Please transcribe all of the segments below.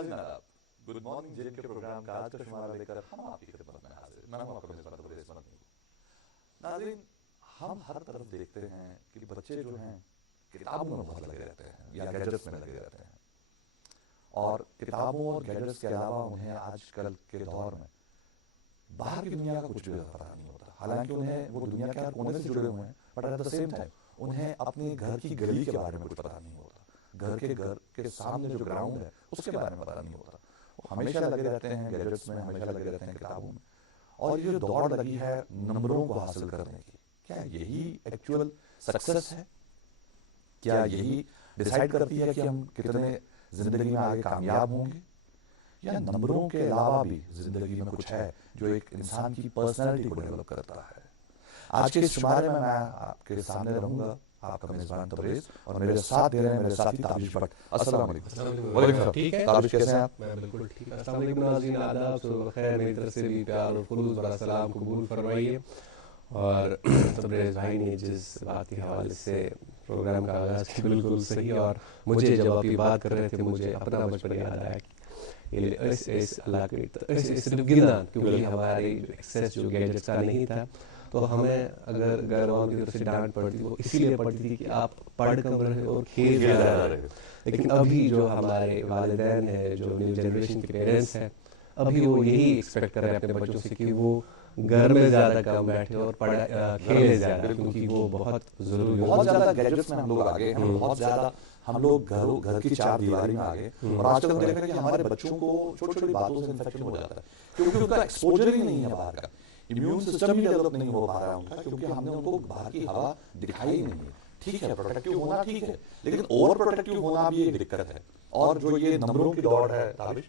नाज़रीन आदाब, good morning jail के प्रोग्राम का आज का शुमारा लेकर हम आपकी खिदमत में हाजिर। मैं हूं आपका मेज़बान तबरेज़ इस्माइल। नाज़रीन, हम हर तरफ देखते हैं कि बच्चे जो हैं किताबों में बहुत लगे रहते हैं या गैजेट्स में लगे रहते हैं, और किताबों और गैजेट्स के अलावा उन्हें आजकल के दौर में बाहर की दुनिया का कुछ भी पता नहीं होता। हालांकि उन्हें वो दुनिया के हर कोने से जुड़े हुए हैं, but at the same time उन्हें अपने घर की गली के बारे में कुछ पता नहीं होता, घर के सामने जो ग्राउंड है उसके बारे में पता नहीं होता। वो हमेशा लगे रहते हैं गैजेट्स में, हमेशा लगे रहते हैं किताबों में। और ये जो दौड़ लगी है नंबरों को हासिल करने की, क्या यही एक्चुअल सक्सेस है? क्या यही डिसाइड करती है कि हम कितने जिंदगी में आगे कामयाब होंगे, या नंबरों के अलावा भी जिंदगी में कुछ है जो एक इंसान की पर्सनैलिटी को डेवलप करता है? आज के इस शुमारे में मैं आपके सामने रहूंगा, आपका मेजबान तबरेज़, और मेरे साथ दे रहे हैं मेरे साथी ताबिश भट्ट। अस्सलाम वालेकुम। ठीक है ताबिश, कैसे हैं आप? मैं बिल्कुल ठीक है। अस्सलाम वालेकुम नाज़रीन, आदाब, सुबह खैर, मेरी तरफ से भी प्यार और खुलूस भरा सलाम कबूल फरमाइए। और तबरेज़ भाई ने जिस बात के हवाले से प्रोग्राम का आगाज़ किया बिल्कुल सही, और मुझे जब आप ये बात कर रहे थे मुझे अपना बचपन याद आया कि इस अल्लाह के सिर्फ गिना, क्योंकि हमारे एक्सेस जो गैजेट्स का नहीं था, तो हमें अगर घर वालों की तरफ से डांट पड़ती वो इसीलिए पड़ती थी कि आप पढ़ कम रहे और खेल ज़्यादा रहे। लेकिन अभी जो हमारे वालिदैन हैं, जो न्यू जनरेशन के पेरेंट्स हैं, अभी वो यही एक्सपेक्ट कर रहे हैं अपने बच्चों से कि वो घर में ज़्यादा कम बैठे और खेले ज़्यादा, क्योंकि वो बहुत ज़रूरी। बहुत ज़्यादा गैजेट्स में हम लोग आगे हैं, बहुत ज़्यादा हम लोग घर की चार दीवारी में आगे, और आजकल हम देख रहे हैं कि हमारे बच्चों को छोटी छोटी बातों से इन्फेक्शन हो जाता है, क्योंकि उनका एक्सपोजर ही नहीं है बाहर का, इम्यून सिस्टम ही डेवलप नहीं हो पा रहा है उनका, क्योंकि हमने उनको बाहर की हवा दिखाई ही नहीं है। ठीक है, प्रोटेक्टिव होना ठीक है, लेकिन ओवर प्रोटेक्टिव होना भी एक दिक्कत है। और जो ये नंबरों की दौड़ है ताबिश,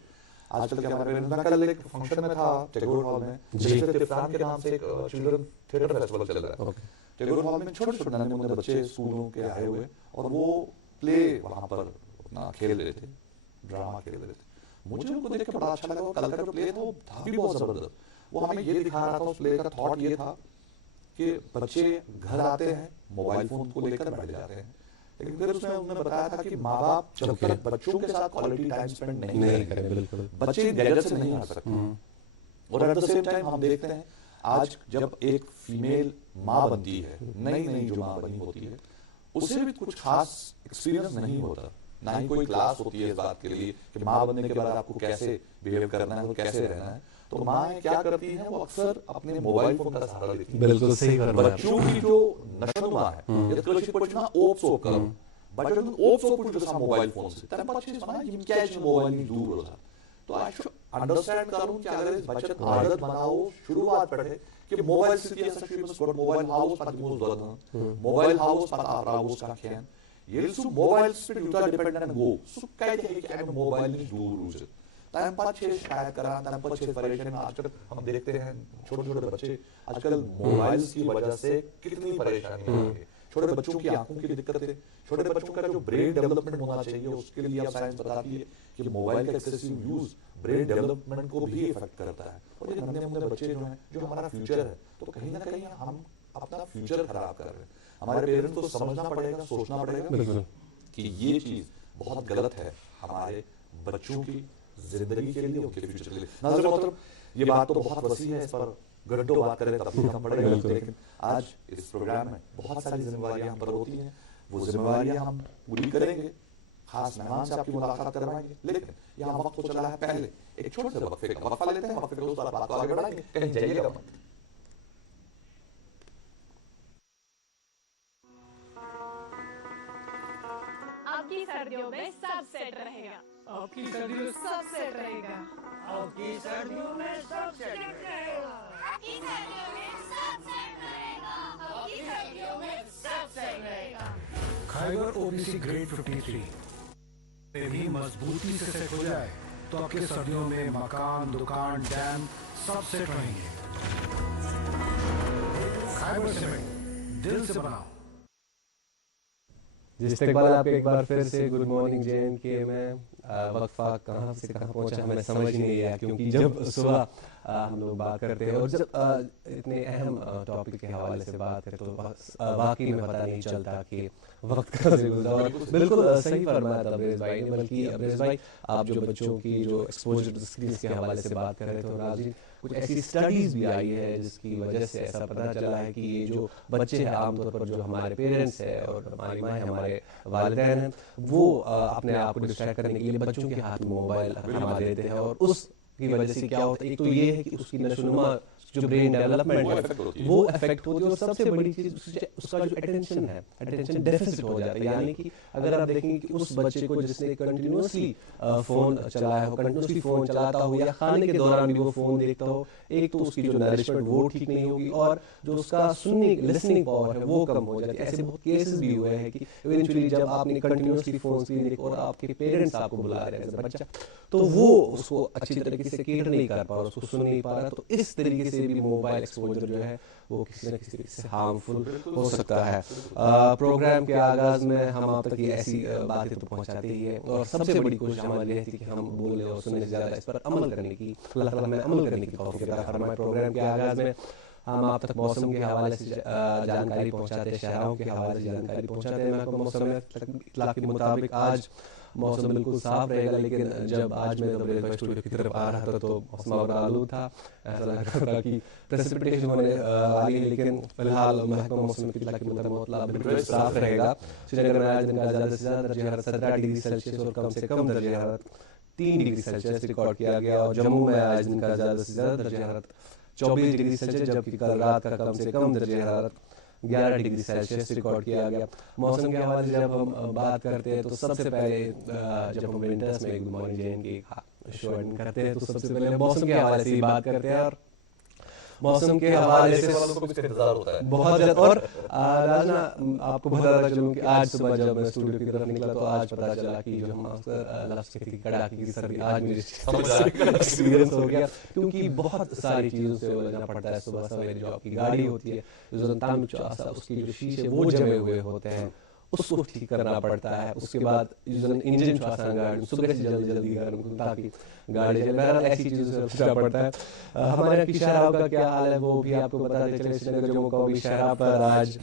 आजकल के हमारे पेरेंट्स, मैं कल एक फंक्शन में था टैगोर हॉल में, जिससे तिफ्तान के नाम से एक चिल्ड्रन थिएटर फेस्टिवल चल रहा है। टैगोर हॉल में छोटे छोटे नन्हे मुन्ने बच्चे स्कूलों के आए हुए, और वो प्ले वहाँ पर अपना खेल रहे थे, ड्रामा खेल रहे थे। मुझे उनको देख के बड़ा अच्छा लगा। कल का जो प्ले था वो था भी बहुत जबरदस्त। वो हमें ये दिखा रहा था, उस प्ले का थॉट ये था कि बच्चे घर आते हैं, मोबाइल फोन को लेकर बैठ जाते हैं, लेकिन फिर उसमें उन्होंने बताया था कि माँ बाप जब तक बच्चों के साथ क्वालिटी टाइम स्पेंड नहीं करेंगे, बच्चे गैजेट से नहीं आ सकते। और एट द सेम टाइम हम देखते हैं आज जब एक फीमेल माँ बनती है, नई नई जो माँ बनी होती है, उसे भी कुछ खास एक्सपीरियंस नहीं होता, ना ही कोई क्लास होती है इस बात के लिए कि माँ बनने के बाद आपको कैसे बिहेव करना है, कैसे रहना है। तो माँ क्या करती है, वो अक्सर अपने मोबाइल फोन का सहारा लेती है। बिल्कुल सही फरमाया। बच्चों की जो नशनुमा है, ये कलशी पढ़ना ओप्सोकर बच्चों ओप्सोकर जो मोबाइल फोन से तब बच्चे माना यम क्या है मोबाइल नहीं दूर रोजा। तो आई शुड अंडरस्टैंड करूं कि अगर इस बच्चे को आदत बनाओ शुरुआत पड़े कि मोबाइल सिटी ऐसा शुरू में स्कोर मोबाइल हाउस पर मोज दो मोबाइल हाउस पर आराउस का खेन ये सु मोबाइल पे यूटा डिपेंडेंट गो सु कहते हैं कि हम मोबाइल नहीं दूर रोज टाइम पास छे शायद करा टाइम पास छे परेशान। आजकल हम देखते हैं छोटे छोटे बच्चे आजकल मोबाइल्स की वजह से कितनी परेशानी है। छोटे बच्चों की आंखों की दिक्कत है, छोटे बच्चों का जो ब्रेन डेवलपमेंट होना चाहिए उसके लिए अब साइंस बताती है कि मोबाइल का एक्सेसिव यूज ब्रेन डेवलपमेंट को भी इफेक्ट करता है। और ये नन्हे मुन्ने बच्चे जो हैं, जो हमारा फ्यूचर है, तो कहीं ना कहीं हम अपना फ्यूचर खराब कर रहे हैं। हमारे पेरेंट्स को समझना पड़ेगा, सोचना पड़ेगा कि ये चीज बहुत गलत है हमारे बच्चों की जिंदगी के लिए, उनके फ्यूचर के लिए। नाज़रीन मोहतरम, ये बात तो बहुत वसी है, इस पर घंटों बात करें तब भी कम पड़ेगा, लेकिन आज इस प्रोग्राम में बहुत सारी जिम्मेवारियां हम पर होती हैं, वो जिम्मेवारियां हम पूरी करेंगे, खास मेहमान से आपकी मुलाकात करवाएंगे। लेकिन यहाँ वक्त तो चला है, पहले एक छोटे से वक्फे का वक्फा लेते हैं, वक्फे के बाद बात को आगे बढ़ाएंगे, कहीं जाइएगा मत। आपकी सर्दियों में सब सेट रहेगा, आपकी सर्दियों में सब सेट रहेगा, आपकी सर्दियों में सब सेट रहेगा, आपकी सर्दियों में सब सेट रहेगा, आपकी सर्दियों में सब सेट रहेगा। खैबर ओबीसी ग्रेड 53 में भी मजबूती से सेट हो जाए तो आपके सर्दियों में मकान, दुकान, डैम सब सेट रहेंगे। खैबर सीमेंट, दिल से बनाओ। इस्तकबाल आपका एक बार फिर से। गुड मॉर्निंग JNK में। वक्फा कहाँ से कहाँ पहुँचा हमें समझ ही नहीं आया, क्योंकि जब सुबह हम लोग बात करते हैं और जब इतने अहम टॉपिक के हवाले से बात करें तो वाकई में पता नहीं चलता कि वक्त कहाँ से गुजरा। और बिल्कुल सही फरमाया था अब्रेज भाई ने। बल्कि अब्रेज भाई, आप जो बच्चों की जो एक्सपोजर स्क्रीन के हवाले से बात कर रहे थे, तो नाज़रीन कुछ ऐसी स्टडीज़ भी आई है जिसकी वजह से ऐसा पता चला है कि ये जो बच्चे हैं आमतौर पर जो हमारे पेरेंट्स हैं और हमारी माँ है, हमारे वालिदैन हैं, वो अपने आप को डिस्ट्रैक्ट करने के लिए बच्चों के हाथ में मोबाइल थमा देते हैं। और उसकी वजह से क्या होता है, एक तो ये है कि उसकी नशोनुमा जो ब्रेन डेवलपमेंट है वो अफेक्ट होती है, और सबसे बड़ी चीज़ उसका जो अटेंशन है, अटेंशन डेफिसिट हो जाता है। यानी कि अगर आप देखेंगे कि उस बच्चे को जिसने कंटिन्यूसली फ़ोन चलाया हो, कंटिन्यूसली फ़ोन चलाता हो या खाने के दौरान भी वो फ़ोन देखता हो, एक तो उसकी जो नरिशमेंट वो ठीक नहीं होगी और जो उसका सुनने लिसनिंग पावर है वो कम हो जाती है। ऐसे बहुत केसेस भी हुए हैं कि इवेंचुअली जब आपने कंटिन्यूसली फ़ोन स्क्रीन देखा और आपके पेरेंट्स आपको बुला रहे हैं बच्चा, तो वो उसको अच्छी तरीके से केटर नहीं कर पा रहा, उसको सुन नहीं पा रहा। तो इस तरीके से भी मोबाइल एक्सपोजर जो है वो किसी न किसी तरीके से हार्मफुल हो सकता है। प्रोग्राम के आगाज़ में हम आप तक ये ऐसी बातें तो पहुंचाते ही है, और सबसे बड़ी कोशिश हमारी रहती है कि हम बोले और सुनने से ज़्यादा इस पर अमल करने की, अल्लाह ताला हमें अमल करने की तौफीक अता फरमाए। प्रोग्राम के आगाज़ में हम आप तक मौसम के हवाले से जानकारी पहुंचाते हैं, शहरों के हवाले से जानकारी पहुंचाते हैं। मैं मौसम इत्तला के मुताबिक आज मौसम बिल्कुल साफ रहेगा, लेकिन जब आज मैं जब स्टूडियो की तरफ आ रहा था तो मौसम आलूद था, ऐसा लग रहा था कि प्रेसिपिटेशन होने वाली है। लेकिन फिलहाल महकमा मौसम इत्तला के मुताबिक बिल्कुल साफ रहेगा। श्रीनगर में आज दिन का ज़्यादा से ज़्यादा दर्जा हरारत 17 डिग्री सेल्सियस और कम से कम दर्जा हरारत 3 डिग्री सेल्सियस रिकॉर्ड किया गया। और जम्मू में आज दिन का ज़्यादा से ज़्यादा दर्जा हरारत 24 डिग्री सेल्सियस, जबकि कल रात का कम से कम दर्जा हरारत 11 डिग्री सेल्सियस रिकॉर्ड किया गया। मौसम के हवाले से जब हम बात करते हैं तो सबसे पहले जब हम विंटर्स में good morning JNK show attend करते हैं तो सबसे पहले मौसम के हवाले से ही बात करते हैं। और मौसम के हवाले से इंतजार होता है बहुत ज़्यादा। और राजना, आपको बताता चलूँ कि आज सुबह जब मैं स्टूडियो की तरफ निकला तो आज पता चला कि जो हम लफ्ज़ कहते हैं कड़ाके की सर्दी, आज मेरे एक्सपीरियंस हो गया, क्योंकि बहुत सारी चीज़ों से उलझना पड़ता है। सुबह सवेरे जो आपकी गाड़ी होती है, उसकी जो शीशे वो जमे हुए होते हैं उसको ठीक करना पड़ता है। उसके बाद इंजन गाड़ी सुबह से जल्दी गर्म ताकि गाड़ी चले। बहरहाल ऐसी चीज़ों से बचना पड़ता है। हमारे यहाँ की शराब का क्या हाल है वो भी आपको बताते चले। श्रीनगर जम्मू कौमी शराब पर आज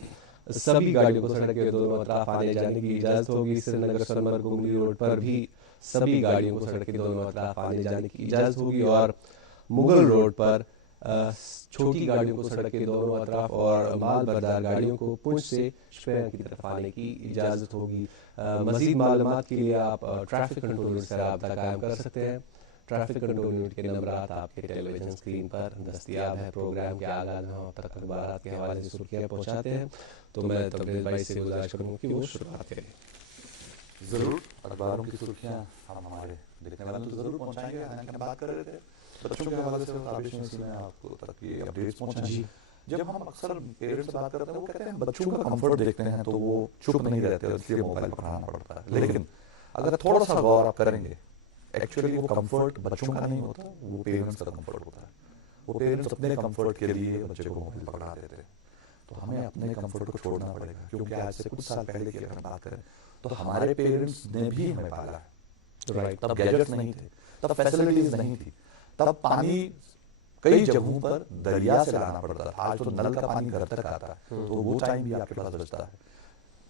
सभी गाड़ियों को सड़क के दोनों तरफ आने जाने की इजाज़त होगी। श्रीनगर सोनमर्ग गुमली रोड पर भी सभी गाड़ियों को सड़क के दोनों तरफ आने जाने की इजाज़त होगी। और मुगल रोड पर छोटी गाड़ियों को सड़क के दोनों तरफ और माल बरदार गाड़ियों को पुंछ से शोपियां की तरफ आने की इजाज़त होगी। मज़ीद मालूमात के लिए आप ट्रैफिक कंट्रोल यूनिट से रब्ता कायम कर सकते हैं। ट्रैफिक कंट्रोल यूनिट के नंबरात आपके टेलीविजन स्क्रीन पर दस्तियाब है। प्रोग्राम के आगाज़ में हम अब तक अखबार के हवाले से सुर्खियाँ पहुँचाते हैं, तो मैं तब्रेज़ भाई से गुजारिश करूँगा कि वो शुरुआत करें। जरूर अखबारों की सुर्खियां हम हमारे देखने वालों तो जरूर पहुंचाएंगे। हालांकि हम बात कर रहे थे बच्चों के हवाले से, में आपको तक ये अपडेट्स पहुंचाएंगे। जब हम अक्सर पेरेंट्स से बात करते हैं वो कहते हैं बच्चों का कंफर्ट देखते हैं तो वो चुप नहीं रहते, इसलिए मोबाइल पकड़ाना पड़ता है। लेकिन अगर थोड़ा सा गौर आप करेंगे, एक्चुअली वो कंफर्ट बच्चों का नहीं होता, वो पेरेंट्स का कंफर्ट होता है। वो पेरेंट्स अपने कंफर्ट के लिए बच्चे को मोबाइल पकड़ा देते हैं। तो हमें अपने कंफर्ट को छोड़ना पड़ेगा, क्योंकि आज से कुछ साल पहले की अगर हम बात करें तो हमारे पेरेंट्स ने भी हमें पाला है। राइट, तब गैजेट्स नहीं थे, तब फैसिलिटीज नहीं थी, तब पानी कई जगहों पर दरिया से लाना पड़ता था। आज तो नल का पानी घर तक आता है, तो वो टाइम भी आपके पास बचता है।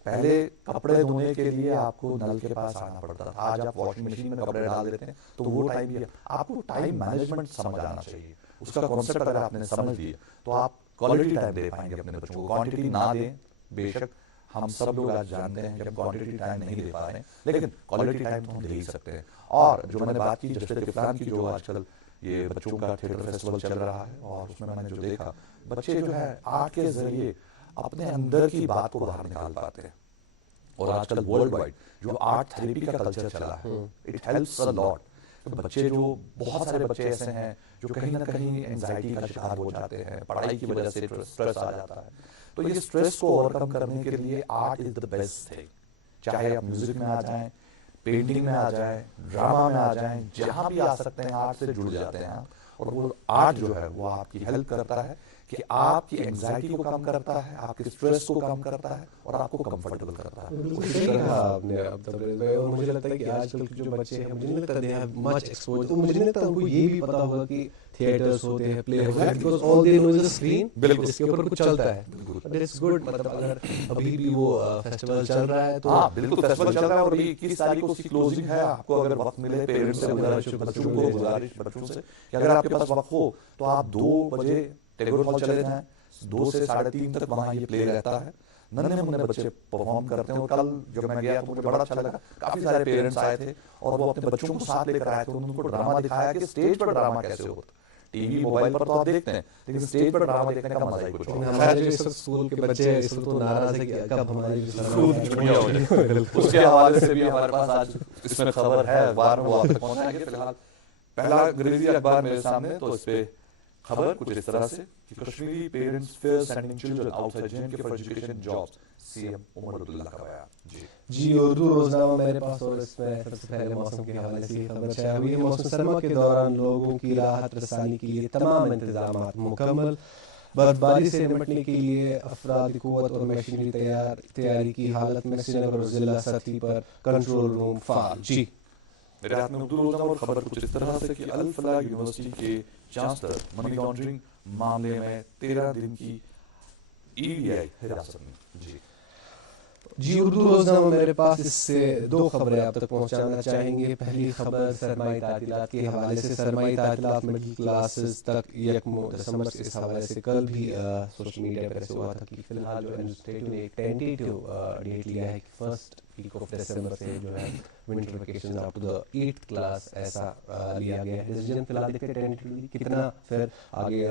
पहले कपड़े धोने के लिए आपको नल के पास आना पड़ता था, आज आप वॉशिंग मशीन में कपड़े डाल देते हैं, तो वो टाइम भी आपको टाइम मैनेजमेंट समझ आना चाहिए। उसका कॉन्सेप्ट अगर आपने समझ लिया तो आप क्वालिटी टाइम दे पाएंगे अपने बच्चों को। क्वांटिटी ना दें, बेशक हम सब लोग आज जानते हैं कि हम क्वांटिटी टाइम नहीं दे पा रहे हैं, लेकिन क्वालिटी टाइम तो हम दे ही सकते हैं। और जो मैंने बात की जस्टिस इफ्तान की, जो आजकल ये बच्चों का थिएटर फेस्टिवल चल रहा है, और उसमें मैंने जो देखा, बच्चे जो है आर्ट के जरिए अपने अंदर की बात को बाहर निकाल पाते हैं। और आजकल वर्ल्ड वाइड जो आर्ट थेरेपी का कल्चर चला है, इट हेल्प्स अ लॉट। तो बच्चे जो बहुत सारे बच्चे ऐसे हैं जो कहीं ना कहीं एंजाइटी का शिकार हो जाते हैं, पढ़ाई की वजह से स्ट्रेस आ जाता है। तो ये स्ट्रेस को ओवरकम करने के लिए art is the best thing. चाहे आप म्यूजिक में आ जाएं, पेंटिंग में आ जाएं, ड्रामा में आ जाएं, जहां भी आ सकते हैं आर्ट से जुड़ जाते हैं। और वो आर्ट जो है वो आपकी हेल्प करता है कि आपकी एंजाइटी को कम करता है, आपके स्ट्रेस को कम करता है और आपको कंफर्टेबल करता है। बिल्कुल सही कहा आपने अब तक। और मुझे लगता है कि आजकल के जो बच्चे हैं, मुझे नहीं लगता दे हैव मच एक्सपोजर, तो मुझे नहीं लगता उनको ये भी पता होगा कि थिएटर्स होते हैं, प्ले होते हैं, because all they know is a screen, इसके ऊपर कुछ चलता है। बट इट्स गुड, मतलब अगर अभी भी वो फेस्टिवल चल रहा है तो हाँ बिल्कुल, फेस्टिवल चल रहा है और अभी 21 तारीख को उसकी क्लोजिंग है। आपको अगर वक्त मिले, पेरेंट्स से गुजारिश, बच्चों को गुजारिश बच्चों से कि अगर आपके पास वक्त हो तो आप 2 बजे टैगोर हॉल चले जाएं। 2 से 3:30 तक वहाँ ये प्ले रहता है। नन्हे मुन्ने बच्चे परफॉर्म करते हैं और कल जब मैं गया तो मुझे बड़ा अच्छा लगा, काफी सारे पेरेंट्स आए थे और वो अपने बच्चों को साथ लेकर आए थे। उनको ड्रामा दिखाया कि स्टेज पर ड्रामा कैसे होता है। टीवी मोबाइल पर तो आप देखते हैं, लेकिन स्टेज पर ड्रामा देखने का मजा ही कुछ और है। हमारे जो इस वक्त स्कूल के बच्चे हैं इस वक्त तो नाराज है कि कब हमारी भी स्कूल छुट्टियां हो जाए। उसके हवाले से भी हमारे पास आज इसमें खबर है, अखबार में वो आप तक पहुंचाएंगे। फिलहाल पहला अंग्रेजी अखबार मेरे सामने, तो इस पे खबर कुछ इस तरह से कि Kashmiri parents fear sending children outside J and K for education jobs, CM Omar Abdullah का बयान। जी उर्दू रोजनामा मेरे पास, और इसमें सबसे पहले मौसम के हवाले से खबर छाई हुई है। मौसम सरमा के दौरान लोगों की राहत रसानी के लिए तमाम इंतजाम मुकम्मल। बर्फबारी से निपटने के लिए अफराद कुव्वत और मशीनरी तैयारी की हालत में श्रीनगर और जिला सतही पर कंट्रोल रूम फाल। जी मेरे हाथ में उर्दू रोजनामा और खबर कुछ इस तरह से कि अल फलाह यूनिवर्सिटी के चांसलर मनी लॉन्ड्रिंग मामले में 13 दिन की ईडीआई हिरासत में। जी उर्दू रोजनामा मेरे पास, इससे 2 खबरें आप तक पहुंचाना चाहेंगे। पहली खबर सरमाई तातीलात के हवाले से। सरमाई तातीलात मिडिल क्लासेस तक 1 दिसंबर से, इस हवाले से कल भी सोशल मीडिया पर ऐसे हुआ था कि फिलहाल जो एडमिनिस्ट्रेटिव ने एक टेंटेटिव डेट लिया है कि फर्स्ट वीक ऑफ दिसंबर से जो है winter vacation up to the 8th class ऐसा लिया गया है डिसीजन। फिलहाल देखते हैं टेंटेटिवली कितना फिर आगे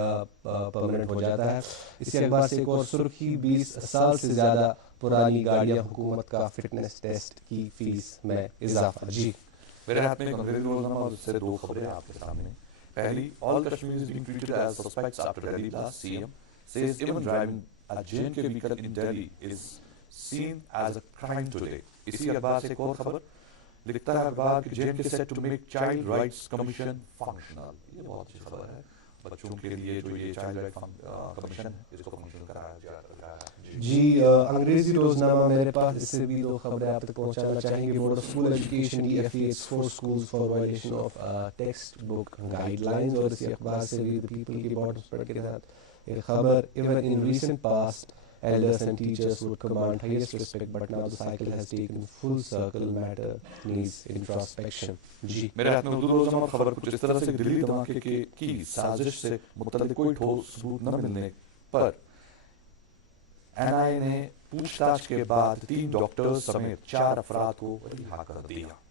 परमानेंट हो जाता है। इसी अखबार से एक और सुर्खी, 20 साल से ज्यादा पुरानी गाड़ियां, हुकूमत का फिटनेस टेस्ट की फीस में इजाफा। जी मेरे हाथ में एक अंग्रेजी रोजनामा और इससे 2 खबरें आपके सामने। पहली, all Kashmiris being treated as suspects after Delhi blast, CM says even driving a J and K vehicle in Delhi is seen as a crime today. इसी अखबार से एक और खबर लिखता है अखबार कि J and K set to make child rights commission functional. ये बहुत अच्छी खबर है बच्चों के लिए, जो ये चाइल्ड राइट कमीशन है इसको फंक्शनल कराया जा रहा है। जी अंग्रेजी रोजनामा मेरे पास, इससे भी 2 खबरें आप तक पहुंचाना चाहेंगे। Board of school education EFE 4 schools for violation of text book guidelines. और इसी अखबार से भी द पीपल की बॉटम स्प्रेड के साथ एक खबर, even in recent past elders and teachers would command highest respect, but now the cycle has taken full circle, matter needs introspection। जी मेरे हाथ में उर्दू रोजनामा खबर कुछ इस तरह से, दिल्ली धमाके की साजिश से मुतल्लिक कोई ठोस सबूत न मिलने पर एनआईए ने पूछताछ के बाद 3 डॉक्टर्स समेत 4 अफराद को रिहा कर दिया।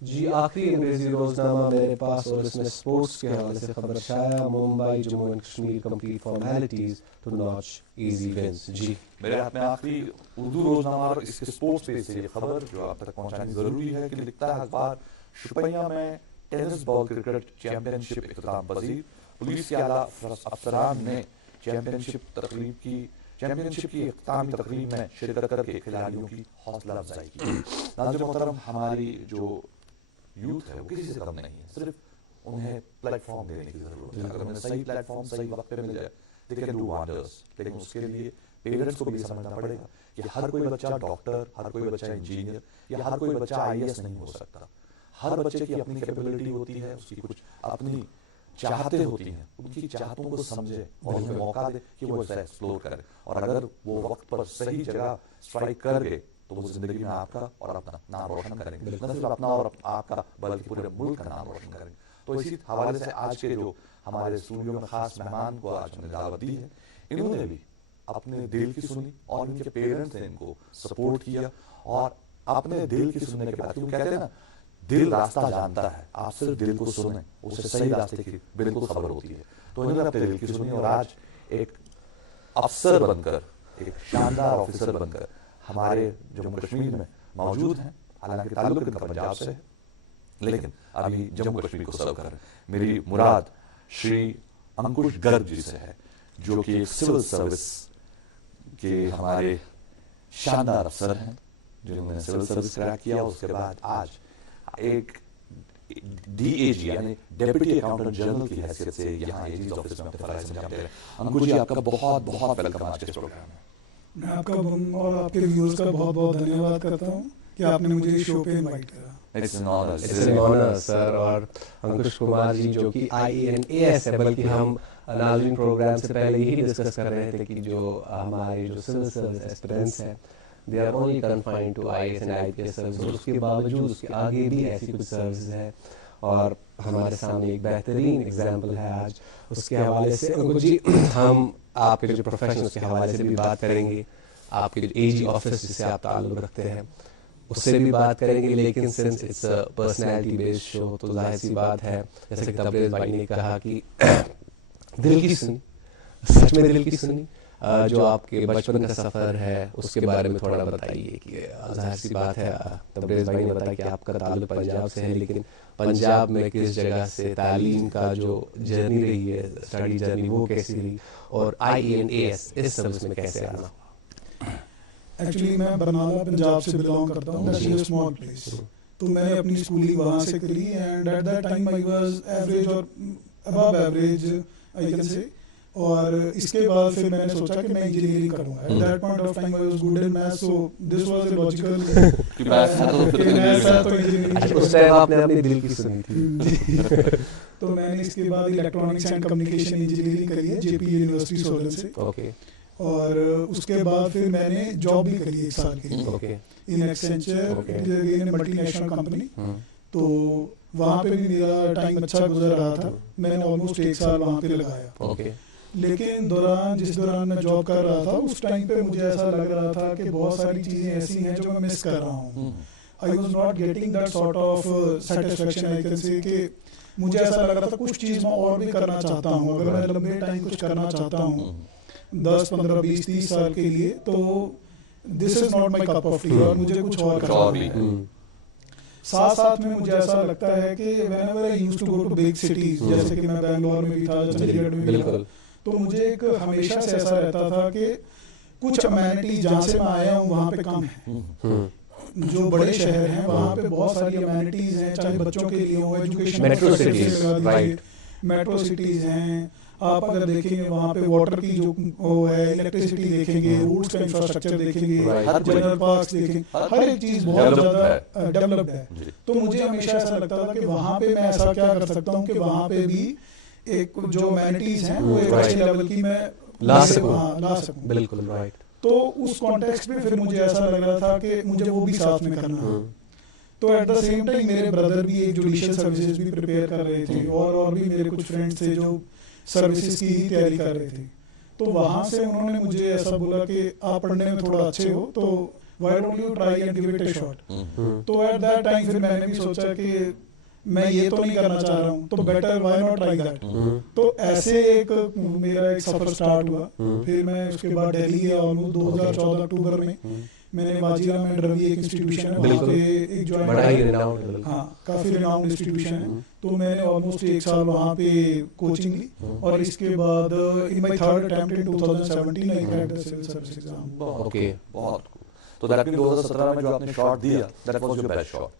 जी आखिरी अंग्रेजी रोजनामा मेरे पास, और इसमें स्पोर्ट्स के हवाले से खबर छाया, Mumbai Jammu and Kashmir complete formalities to notch easy wins. जी मेरे हाथ में आखिरी उर्दू रोजनामा और इसके स्पोर्ट्स पेज से ये खबर जो आप तक पहुंचानी जरूरी है कि लिखता है अखबार, शुपिया में टेनिस बॉल क्रिकेट चैंपियनशिप इख्तिताम पजीर। पुलिस के आला अफसरान ने चैंपियनशिप की इख्तितामी तकरीब में शिरकत करके खिलाड़ियों की हौसला अफजाई की। नाज़रीन मोहतरम, हमारी जो यूथ है वो किसी से कम नहीं है, सिर्फ उन्हें प्लेटफॉर्म देने की जरूरत है। अगर उन्हें सही प्लेटफॉर्म सही वक्त पे मिल जाए, दे कैन डू वंडर्स। लेकिन उसके लिए पेरेंट्स को भी समझना पड़ेगा कि हर कोई बच्चा डॉक्टर, हर कोई बच्चा इंजीनियर या हर कोई बच्चा IAS नहीं हो सकता। हर बच्चे की अपनी कैपेबिलिटी होती है, उसकी कुछ अपनी चाहते होती हैं, उनकी चाहतों को समझे और उन्हें मौका दे कि वो इसे एक्सप्लोर करे। और अगर वो वक्त पर सही जगह स्ट्राइक कर गए तो वो जिंदगी में आपका और अपना नाम रोशन करेंगे, न सिर्फ अपना और आपका बल्कि पूरे मुल्क का नाम रोशन करेंगे। तो इसी हवाले से आज के जो हमारे स्टूडियो में खास मेहमान को आज हमने दावत दी है, इन्होंने भी अपने दिल की सुनी और इनके पेरेंट्स ने इनको सपोर्ट किया और अपने दिल की सुनने के बाद, क्योंकि कहते हैं ना दिल रास्ता जानता है, आप सिर्फ दिल को सुने, उससे सही रास्ते की बिल्कुल खबर होती है। तो इन्होंने अपने दिल की सुनी और आज एक अफसर बनकर, एक शानदार ऑफिसर बनकर हमारे जम्मू कश्मीर में मौजूद हैं। हालांकि ताल्लुक इनका पंजाब से है, लेकिन अभी जम्मू कश्मीर को सर्व कर रहे हैं। मेरी मुराद श्री अंकुश गर्ग जी से है, जो कि एक सिविल सर्विस के हमारे शानदार अफसर हैं, जिन्होंने सिविल सर्विस क्रैक किया। उसके बाद आज एक डीएजी यानी डेप्यूटी अकाउंटेंट जनरल की हैसियत से यहाँ एजीज ऑफिस में अपने फराइज अंजाम दे रहे हैं। अंकुर जी, आपका बहुत बहुत वेलकम आज के इस प्रोग्राम में। मैं आपका और आपके व्यूअर्स का बहुत बहुत धन्यवाद करता हूँ कि आपने मुझे इस शो पे इनवाइट करा। It's an honor, sir। और अंकुश कुमार जी जो कि IAS है, बल्कि हम नाज़रीन प्रोग्राम से पहले यही डिस्कस कर रहे थे कि जो हमारे जो सिविल सर्विस एस्पिरेंट्स हैं, they are only confined to IAS and IPS service, और उसके बावजूद उसके आगे भी ऐसी कुछ सर्विस है। और हमारे सामने एक बेहतरीन एग्जाम्पल है आज, उसके हवाले से अंकुश जी हम आपके जो प्रोफेशन उसके हवाले से भी बात करेंगे, आपके जो AG ऑफिस जिससे आप ताल्लुक़ रखते हैं उससे भी बात करेंगे। लेकिन since it's a personality based show तो जाहिर सी बात है, जैसे कि तबरेज़ भाई ने कहा कि दिल की सुनी, सच में दिल की सुनी, जो आपके बचपन का सफ़र है उसके बारे में थोड़ा बताइए। कि जाहिर सी बात है, तबरेज़ भाई ने बताया कि आपका ताल्लुक़ पंजाब से है, लेकिन पंजाब में किस जगह से तालीम का जो जर्नी रही है, स्टडी जर्नी, वो कैसी रही, और IAS इस सर्विस में कैसे आना? एक्चुअली मैं बरनाला पंजाब से बिलोंग करता हूँ, that is a small place. तो मैंने अपनी स्कूलिंग वहाँ से करी and at that time I was average और above average I can say. और इसके बाद फिर मैंने सोचा कि मैं इंजीनियरिंग करूँगा। At that point of time I was good in maths, so this was a logical कि उस टाइम आपने अपने दिल की सुनी थी। तो मैंने इसके बाद इलेक्ट्रॉनिक्स एंड कम्युनिकेशन इंजीनियरिंग करी है JP यूनिवर्सिटी सोलन से। ओके। और उसके बाद फिर मैंने जॉब भी करी 1 साल के लिए इन एक्सेंचर मल्टीनेशनल कंपनी। तो वहाँ पे भी मेरा टाइम अच्छा गुजर रहा था, मैंने ऑलमोस्ट 1 साल वहाँ पे लगाया। लेकिन जिस दौरान मैं जॉब कर रहा था उस टाइम पे मुझे ऐसा लग रहा था कि बहुत सारी चीज़ें ऐसी हैं जो मैं मिस कर रहा हूँ। I was not getting that sort of satisfaction, I can से कि मुझे ऐसा लग रहा था कुछ चीज़ मैं और भी करना चाहता हूँ। अगर मैं लंबे टाइम कुछ करना चाहता हूँ 10, 15, 20, 30 साल के लिए, तो this is not my cup of tea और मुझे कुछ और करना है। साथ साथ में मुझे ऐसा लगता है कि whenever I used to go to big cities, जैसे कि मैं बेंगलोर में भी था, चंडीगढ़ में भी था, तो मुझे एक हमेशा से ऐसा रहता था कि कुछ अमेनिटीज जहाँ से मैं आया हूँ वहाँ पे कम है। जो बड़े शहर हैं वहाँ पे बहुत सारी अमेनिटीज हैं, चाहे बच्चों के लिए हो, एजुकेशन, मेट्रो सिटीज हैं। आप अगर देखेंगे वहाँ पे वाटर की जो वो है, इलेक्ट्रिसिटी देखेंगे, रोड्स का इंफ्रास्ट्रक्चर देखेंगे, जनरल पार्क्स देखेंगे, हर एक चीज बहुत ज्यादा डेवलप्ड है। तो मुझे हमेशा ऐसा लगता था कि वहाँ पे मैं ऐसा क्या कर सकता हूँ कि वहाँ पे भी एक जो अमेनिटीज हैं वो एक अच्छे लेवल की मैं ला सकूँ। बिल्कुल राइट। तो उस कॉन्टेक्स्ट में फिर मुझे ऐसा लग रहा था कि मुझे वो भी साथ में करना है। तो एट द सेम टाइम मेरे ब्रदर भी एक जुडिशियल सर्विसेज भी प्रिपेयर कर रहे थे, और भी मेरे कुछ फ्रेंड्स थे जो सर्विसेज की ही तैयारी कर रहे थे। तो वहाँ से उन्होंने मुझे ऐसा बोला कि आप पढ़ने में थोड़ा अच्छे हो, तो why don't you try and give it a shot. तो एट दैट टाइम फिर मैंने भी सोचा कि मैं ये तो नहीं करना चाह रहा हूँ, तो better why not try that. तो ऐसे मेरा एक सफर स्टार्ट हुआ। फिर मैं उसके बाद दिल्ली गया ऑलमोस्ट 2014 अक्टूबर में। मैंने वाजिरा में रवि एक इंस्टीट्यूशन है, वहाँ पे एक ज्वाइन, हाँ काफ़ी रिनाउंड इंस्टीट्यूशन है। तो मैंने ऑलमोस्ट 1 साल वहाँ पे कोचिंग ली, और इसके बाद in my third attempt in 2017 I cracked the civil service exam. Okay, बहुत तो दैट मींस 2017 में जो आपने शॉट दिया that was your best shot.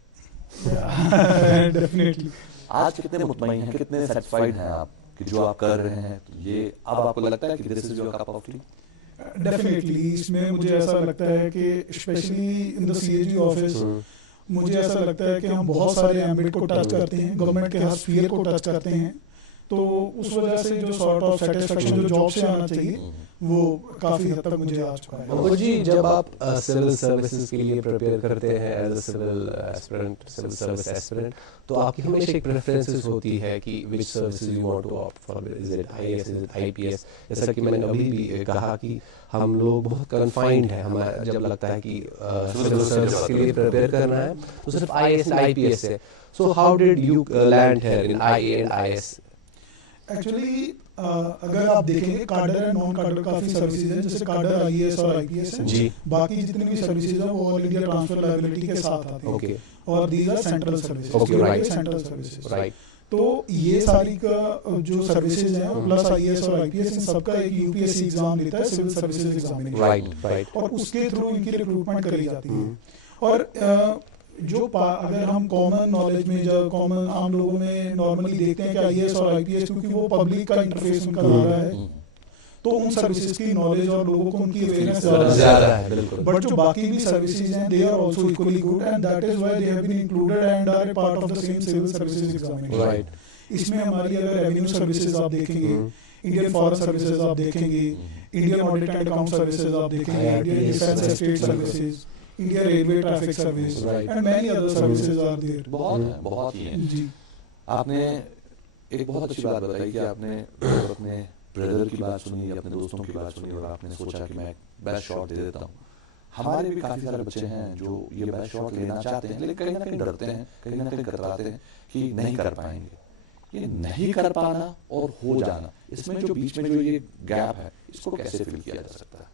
Definitely. आज कितने मुतमईन हैं, कितने सेटिस्फाइड हैं आप कि जो आप कर रहे हैं, तो ये अब आपको लगता है कि this is your cup of T? Definitely इसमें मुझे ऐसा लगता है कि specially in the CAG office मुझे ऐसा लगता है कि हम बहुत सारे एम्बिट को टच करते हैं, गवर्नमेंट के हर स्फीयर को टच करते हैं। तो उस वजह से जो सॉर्ट ऑफ सेटिस्फेक्शन जो जॉब से आना चाहिए वो काफ़ी हद तक मुझे आ चुका है। अंकुर जी, जब आप सिविल सर्विसेज के लिए प्रिपेयर करते हैं as a civil aspirant, civil service aspirant, तो आपकी हमेशा एक प्रेफरेंसेस होती है कि which services you want to opt for, is it IAS, is it IPS? जैसा कि मैंने अभी भी कहा कि हम लोग बहुत कन्फाइंड है, हमारा जब लगता है कि सिविल सर्विस के लिए प्रिपेयर करना है तो सिर्फ IAS IPS है। So how did you land here in IA and IS? Actually अगर आप देखेंगे कार्डर एंड नॉन कार्डर काफी सर्विसेज हैं, जैसे कार्डर IAS और IPS है जी। बाकी जितनी भी सर्विसेज हैं वो ऑल इंडिया ट्रांसफर लायबिलिटी के साथ आती है। ओके। और these are central services. Okay, right. Central services, right. तो ये सारी का जो सर्विसेज हैं प्लस IAS और IPS इन सबका एक UPSC एग्जाम लेता है, civil services examination. Right, right. और उसके थ्रू इनकी रिक्रूटमेंट करी जाती है। और अगर हम कॉमन नॉलेज में जब कॉमन आम लोगों में नॉर्मली देखते हैं कि आईएएस और आईपीएस, क्योंकि वो पब्लिक का इंटरफेस उनका ज़्यादा है, तो उन सर्विसेज की नॉलेज और लोगों को उनकी अवेयरनेस ज़्यादा है। बट जो बाकी भी सर्विसेज हैं, they are also equally good, and that is why they have been included and are a part of the same civil services examination. Right. इसमें हमारी अगर रेवेन्यू सर्विसेज आप देखेंगे, इंडियन फॉरेन सर्विसेज आप देखेंगे, Indian audit and account services आप देखेंगे, Indian defence estate services, Indian railway traffic service and many other services are there. बहुत ही हैं जी। आपने एक बहुत अच्छी बात बताई कि आपने अपने ब्रदर की बात सुनी, अपने दोस्तों की बात सुनी और आपने सोचा कि मैं बेस्ट शॉट दे देता हूँ। हमारे भी काफ़ी सारे बच्चे हैं जो ये बेस्ट शॉट लेना चाहते हैं, लेकिन कहीं ना कहीं डरते हैं, कहीं ना कहीं कतराते हैं कि नहीं कर पाएंगे। ये नहीं कर पाना और हो जाना, इसमें जो बीच में जो ये गैप है, इसको कैसे फिल किया जा सकता है?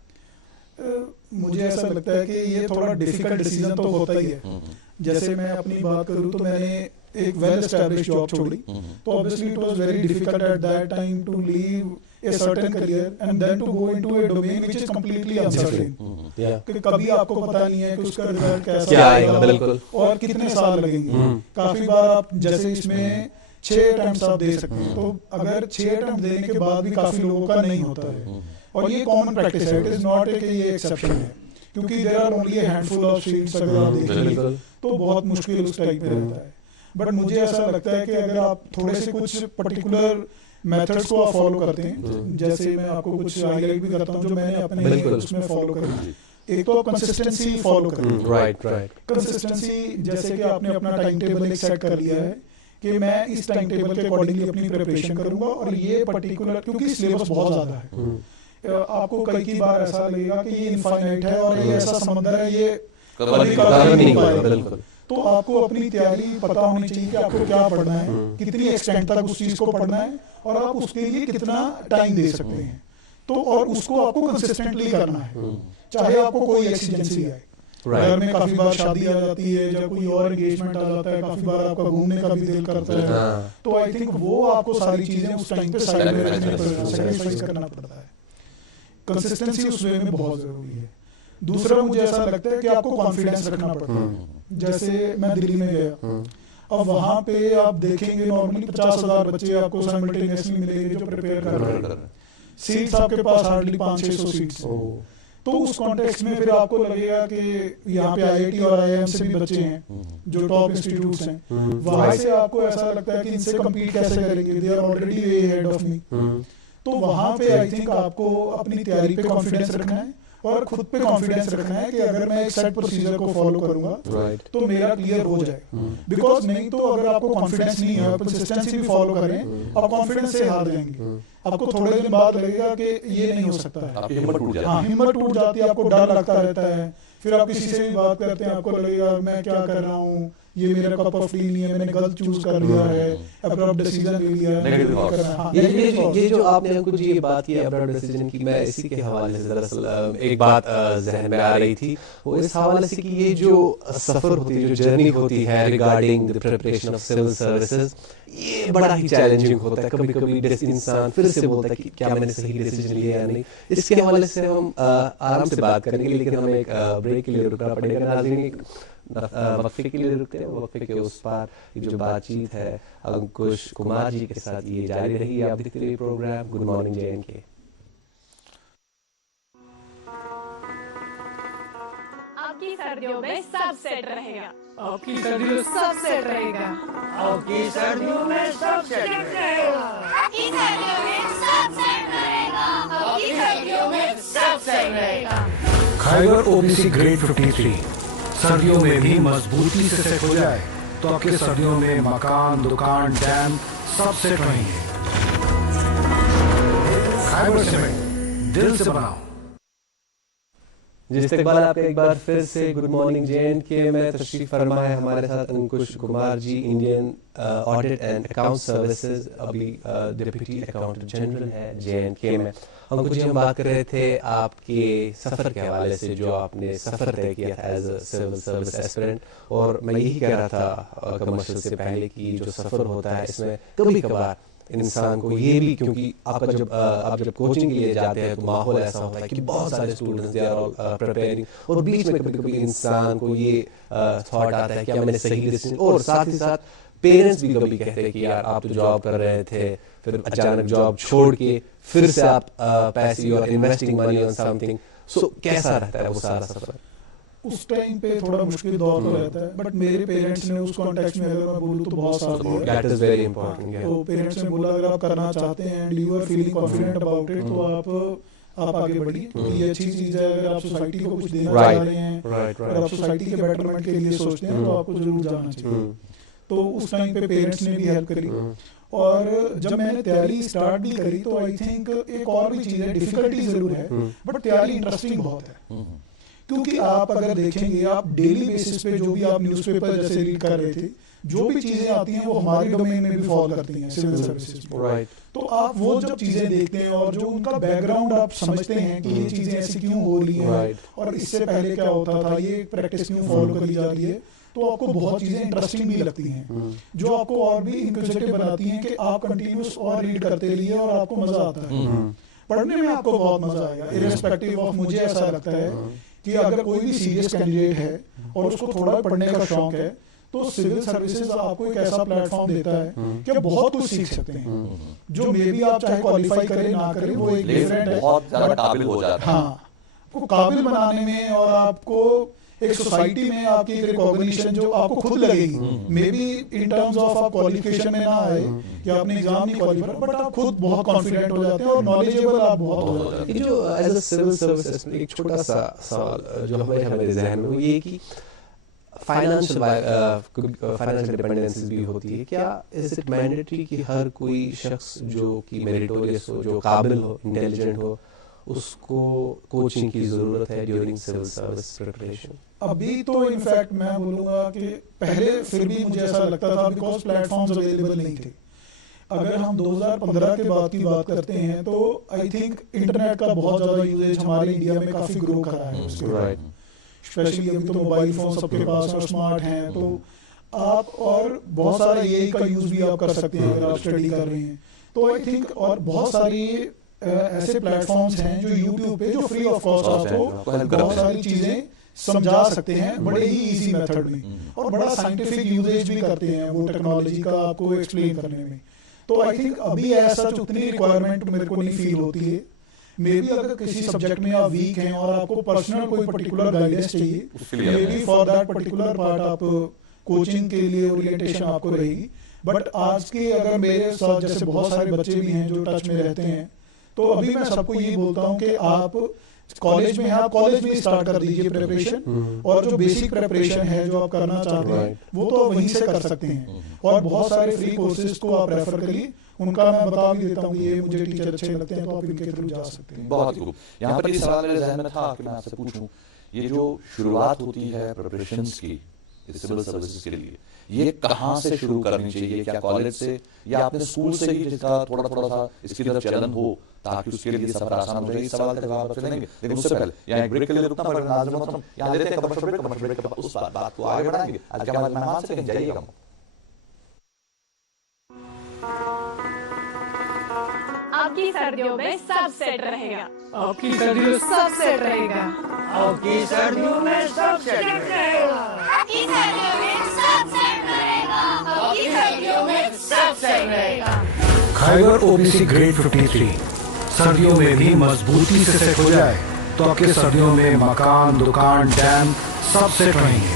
मुझे ऐसा लगता है कि ये थोड़ा डिफिकल्ट डिसीजन तो होता ही है। जैसे मैं अपनी बात करूँ तो मैंने एक वेल एस्टैब्लिश्ड जॉब छोड़ी, तो obviously it was very difficult at that time to leave a certain career and then to go into a domain which is completely uncertain। कि कभी आपको पता नहीं है कि उसका रिजल्ट कैसा आएगा, बिल्कुल, और कितने साल लगेंगे। काफी बार आप जैसे इसमें 6 अटेम्प्ट्स आप दे सकते हैं, तो अगर 6 अटेम्प्ट देने के बाद भी काफी लोगों का नहीं होता है, और ये कॉमन प्रैक्टिस है, इट इज नॉट कि ये एक्सेप्शन है, क्योंकि there are only a handful of seats अगर आप देखेंगे तो बहुत मुश्किल उस टाइप में रहता है। बट मुझे ऐसा लगता है कि अगर आप थोड़े से कुछ पर्टिकुलर मेथड्स को आप फॉलो करते हैं, जैसे मैं आपको कुछ हाईलाइट भी करता हूँ जो मैंने अपने उसमें फॉलो करी। एक तो कंसिस्टेंसी फॉलो करें। राइट। कंसिस्टेंसी जैसे कि आपने अपना टाइम टेबल एक सेट कर लिया है कि मैं इस टाइम टेबल के अकॉर्डिंगली अपनी प्रिपरेशन करूंगा, और ये पर्टिकुलर, क्योंकि सिलेबस बहुत ज्यादा है, आपको कई बार ऐसा लगेगा कि ये इनफाइनाइट है और ये ऐसा समंदर है, ये कभी नहीं पाएगा। तो आपको अपनी तैयारी पता होनी चाहिए कि आपको क्या पढ़ना है, कितनी एक्सटेंट तक उस चीज को पढ़ना है, और आप उसके लिए कितना टाइम दे सकते हैं। तो और उसको आपको कंसिस्टेंटली करना है, चाहे आपको कोई एक्सीजेंसी आए। घर में काफी बार शादी आ जाती है, या कोई और एंगेजमेंट आ जाता है, काफी बार आपका घूमने का भी दिल करता है, तो आई थिंक वो आपको सारी चीजें उस टाइम पे साइड में सैक्रिफाइस करना पड़ता है। कंसिस्टेंसी उस वे में बहुत जरूरी है। दूसरा मुझे ऐसा लगता है कि आपको कॉन्फिडेंस रखना पड़ता है। जैसे मैं दिल्ली में गया, अब वहाँ पे आप देखेंगे नॉर्मली 50,000 बच्चे आपको साइमल्टेनियसली मिलेंगे जो प्रिपेयर कर रहे हैं, सीट्स आपके पास हार्डली 500-600 सीट्स। तो उस कॉन्टेक्स्ट में फिर आपको लगेगा कि यहाँ पे आईआईटी और आईआईएम से भी बच्चे हैं जो टॉप इंस्टीट्यूट्स हैं, वहाँ से आपको ऐसा लगता है कि इनसे कम्पीट कैसे करेंगे, they are already way ahead of me. तो वहाँ पे आई थिंक आपको अपनी तैयारी पे कॉन्फिडेंस रखना है, और खुद पे कॉन्फिडेंस रखना है कि अगर मैं एक सेट प्रोसीजर को फॉलो करूंगा तो मेरा क्लियर हो जाएगा। बिकॉज नहीं तो अगर आपको कॉन्फिडेंस नहीं है, कंसिस्टेंसी भी फॉलो करें, आप कॉन्फिडेंस से हार जाएंगे। आपको थोड़े दिन बाद लगेगा कि ये नहीं हो सकता है, हिम्मत टूट जाती है, आपको डर लगता रहता है, फिर आप किसी से भी बात करते हैं आपको लगेगा मैं क्या कर रहा हूँ, ये मेरा कप ऑफ टी नहीं है, मैंने गलत चूज कर लिया है, अब्रप्ट डिसीजन ले लिया है। ये जो आपने कुछ ये बात की अब्रप्ट डिसीजन की, मैं इसी के हवाले से दरअसल एक बात जहन में आ रही थी, वो इस हवाले से कि ये जो सफर होती है, जो जर्नी होती है regarding the preparation of civil services, ये बड़ा ही चैलेंजिंग होता है। कभी कभी इंसान फिर से बोलता है कि क्या मैंने सही डिसीजन लिया या नहीं। इसके हवाले से हम आराम से बात करेंगे, लेकिन हमें एक ब्रेक के लिए रुकना पड़ेगा। नाज़रीन, वक्फे के लिए रुकते हैं, वक्फे के उस पार जो बातचीत है अंकुश कुमार जी के साथ ये जारी रही। आप देखते रहिए प्रोग्राम गुड मॉर्निंग JNK। आपकी सर्दियों में सब सेट रहेगा। आपकी सर्दियों सब सेट रहेगा। आपकी सर्दियों में सब सेट रहेगा। आपकी सर्दियों में सब सेट रहेगा। आपकी सर्दियों में सब सेट रहेगा। खैबर OBC ग्रेड 53 सर्दियों में भी मजबूती से सेट हो जाए तो आपके सर्दियों में मकान, दुकान, डैम सब सेट रहेंगे। खैबर सीमेंट, दिल से बनाओ। जिस इस्तकबाल आपका एक बार फिर से गुड मॉर्निंग JNK में तशरीफ फरमा है हमारे साथ Ankush Kumar ji, Indian audit and account services, अभी डिप्टी अकाउंटेंट जनरल है JNK में। अंकुश जी, हम बात कर रहे थे आपके सफ़र के हवाले से, जो आपने सफ़र तय किया था as a civil service aspirant, और मैं यही कह रहा था कमर्शियल से पहले कि जो सफ़र होता है इसमें कभी कभार इंसान को ये भी, क्योंकि आपका जब आप जब कोचिंग के लिए जाते हैं तो माहौल ऐसा होता है कि बहुत सारे students they are all preparing, और बीच में कभी कभी इंसान को ये थॉट आता है कि मैंने सही डिसीजन, और साथ ही साथ पेरेंट्स भी कभी कहते हैं कि यार आप तो जॉब कर रहे थे, फिर अचानक जॉब छोड़ के फिर से आप पैसे और इन्वेस्टिंग मनी ऑन समथिंग, सो कैसा रहता है वो सारा सफर? उस टाइम पे थोड़ा मुश्किल दौर तो रहता है, बट मेरे पेरेंट्स ने उस कॉन्टेक्स्ट में अगर मैं बोलूँ तो बहुत साथ दिया। That is very important. तो पेरेंट्स ने बोला अगर आप करना चाहते हैं and you are feeling confident about it तो आप आगे बढ़िए, क्योंकि ये अच्छी चीज है। अगर आप सोसाइटी को कुछ देना चाह रहे हैं, अगर आप सोसाइटी के बेटरमेंट के लिए सोचते हैं तो आपको जरूर जाना चाहिए। तो उस टाइम पे पेरेंट्स ने भी हेल्प करी, और जब मैंने तैयारी स्टार्ट भी करी तो आई थिंक एक और भी चीज है, डिफिकल्टी जरूर है बट तैयारी इंटरेस्टिंग बहुत है। क्योंकि आप अगर देखेंगे, आप डेली बेसिस पे जो भी आप न्यूज़पेपर जैसे रीड कर रहे थे, जो भी चीजें आती हैं वो हमारी डोमेन में भी फॉल करती हैं सिविल सर्विसेज में। तो आप वो जब चीजें देखते हैं और जो उनका बैकग्राउंड आप समझते हैं कि ये चीजें ऐसी क्यों हो रही हैं और इससे पहले क्या होता था, ये प्रैक्टिस क्यों फॉलो करी जा रही है, तो आपको बहुत चीजें इंटरेस्टिंग भी लगती हैं, जो आपको और भी इंक्विजिटिव बनाती हैं कि आप कंटिन्यूस और रीड करते रहिए और आपको मजा आता है। पढ़ने में आपको बहुत मजा आएगा, इररिस्पेक्टिव ऑफ, मुझे ऐसा लगता है कि अगर कोई भी सीरियस कैंडिडेट है और उसको थोड़ा पढ़ने का शौक है तो सिविल सर्विसेज आपको एक ऐसा प्लेटफॉर्म देता है कि आप बहुत कुछ सीख सकते हैं, जो मे बी आप चाहे क्वालिफाई करें ना करें, वो एक डिफरेंट है, बहुत ज्यादा काबिल हो जाता है। हाँ, आपको काबिल बनाने में और आपको एक सोसाइटी में आपकी एक रिकॉग्निशन जो आपको खुद लगेगी, may be in terms of आप क्वालिफिकेशन में ना आए या अपने एग्जाम नहीं क्वालिफाई, बट आप खुद बहुत कॉन्फिडेंट हो जाते हैं और नॉलेजेबल आप बहुत हो जाते हैं। जो एज अ सिविल सर्विस एक छोटा सा सवाल जो हमारे जहन में, वो ये कि फाइनेंशियल डिपेंडेंसीज भी होती है, क्या इज इट मैंडेटरी कि हर कोई शख्स जो कि मेरिटोरियस हो, जो काबिल हो, इंटेलिजेंट हो, उसको कोचिंग की जरूरत है ड्यूरिंग सिविल सर्विस प्रिपरेशन? अभी तो इनफैक्ट मैं बोलूंगा कि पहले फिर भी मुझे ऐसा लगता था बिकॉज प्लेटफॉर्म्स अवेलेबल नहीं थे। अगर हम 2015 के बाद की बात करते हैं तो आई थिंक इंटरनेट का बहुत ज्यादा यूजेज हमारे इंडिया में काफी ग्रो कर रहा है उसके बाद, स्पेशली अभी तो मोबाइल फोन सबके पास और स्मार्ट हैं, तो आप और बहुत सारा एआई का यूज भी आप कर सकते हैं अगर आप स्टडी कर रहे हैं। तो आई थिंक और बहुत सारी ऐसे प्लेटफॉर्म्स हैं जो यूट्यूब पे जो फ्री ऑफ कॉस्ट आपको बहुत सारी चीजें समझा सकते हैं बड़े ही इजी मेथड में, और बड़ा साइंटिफिक यूजेज भी करते हैं वो टेक्नोलॉजी का आपको एक्सप्लेन करने में। तो आई थिंक अभी ऐसा उतनी रिक्वायरमेंट मेरे को नहीं फील होती है। मे बी अगर किसी सब्जेक्ट में आप वीक हैं और आपको पर्सनल कोई पर्टिकुलर गाइडेंस चाहिए, may be for that particular part आप कोचिंग के लिए ओरिएंटेशन आपको रहेगी। बट आज के अगर मेरे साथ जैसे बहुत सारे बच्चे भी हैं जो टच में रहते हैं, तो अभी मैं सबको यही बोलता हूँ कि आप कॉलेज में हैं, आप कॉलेज में स्टार्ट कर दीजिए प्रिपरेशन, और जो बेसिक प्रिपरेशन है जो आप करना चाहते हैं वो तो वहीं से कर सकते हैं, और बहुत सारे फ्री कोर्सेज को आप रेफर करिए। उनका मैं बता भी देता हूँ, ये मुझे टीचर अच्छे लगते हैं तो आप इनके थ्रू जा सकते हैं। बहुत खूब। यहाँ पर ये सवाल मेरे जहन में था कि मैं आपसे पूछूं, ये जो शुरुआत होती है प्रिपरेशंस की सिविल सर्विसेज के लिए, ये कहाँ से शुरू करनी चाहिए? क्या कॉलेज से या अपने स्कूल से ही, जिसका थोड़ा थोड़ा सा इसकी तरफ चलन हो ताकि उसके लिए सफर आसान हो जाए? इस सवाल का जवाब चलेंगे, लेकिन उससे पहले यहाँ एक ब्रेक के लिए रुकना पड़ेगा। नाज़िम मोहतरम, यहाँ लेते हैं कमर्शियल ब्रेक, कमर्शियल ब्रेक के बाद उस बात को आगे बढ़ाएंगे। आज के हमारे मेहमान से कहीं जाइएगा। आपकी सर्दियों में सब सेट रहेगा। आपकी सर्दियों में सब सेट रहेगा। आपकी सर्दियों में सब सेट रहेगा। आपकी सर्दियों में सब सेट रहेगा। आपकी सर्दियों में सब सेट रहेगा। खैबर ओबीसी ग्रेड 53 सर्दियों में भी मजबूती से सेट हो जाए तो आपके सर्दियों में मकान, दुकान, डैम सब सेट रहेंगे।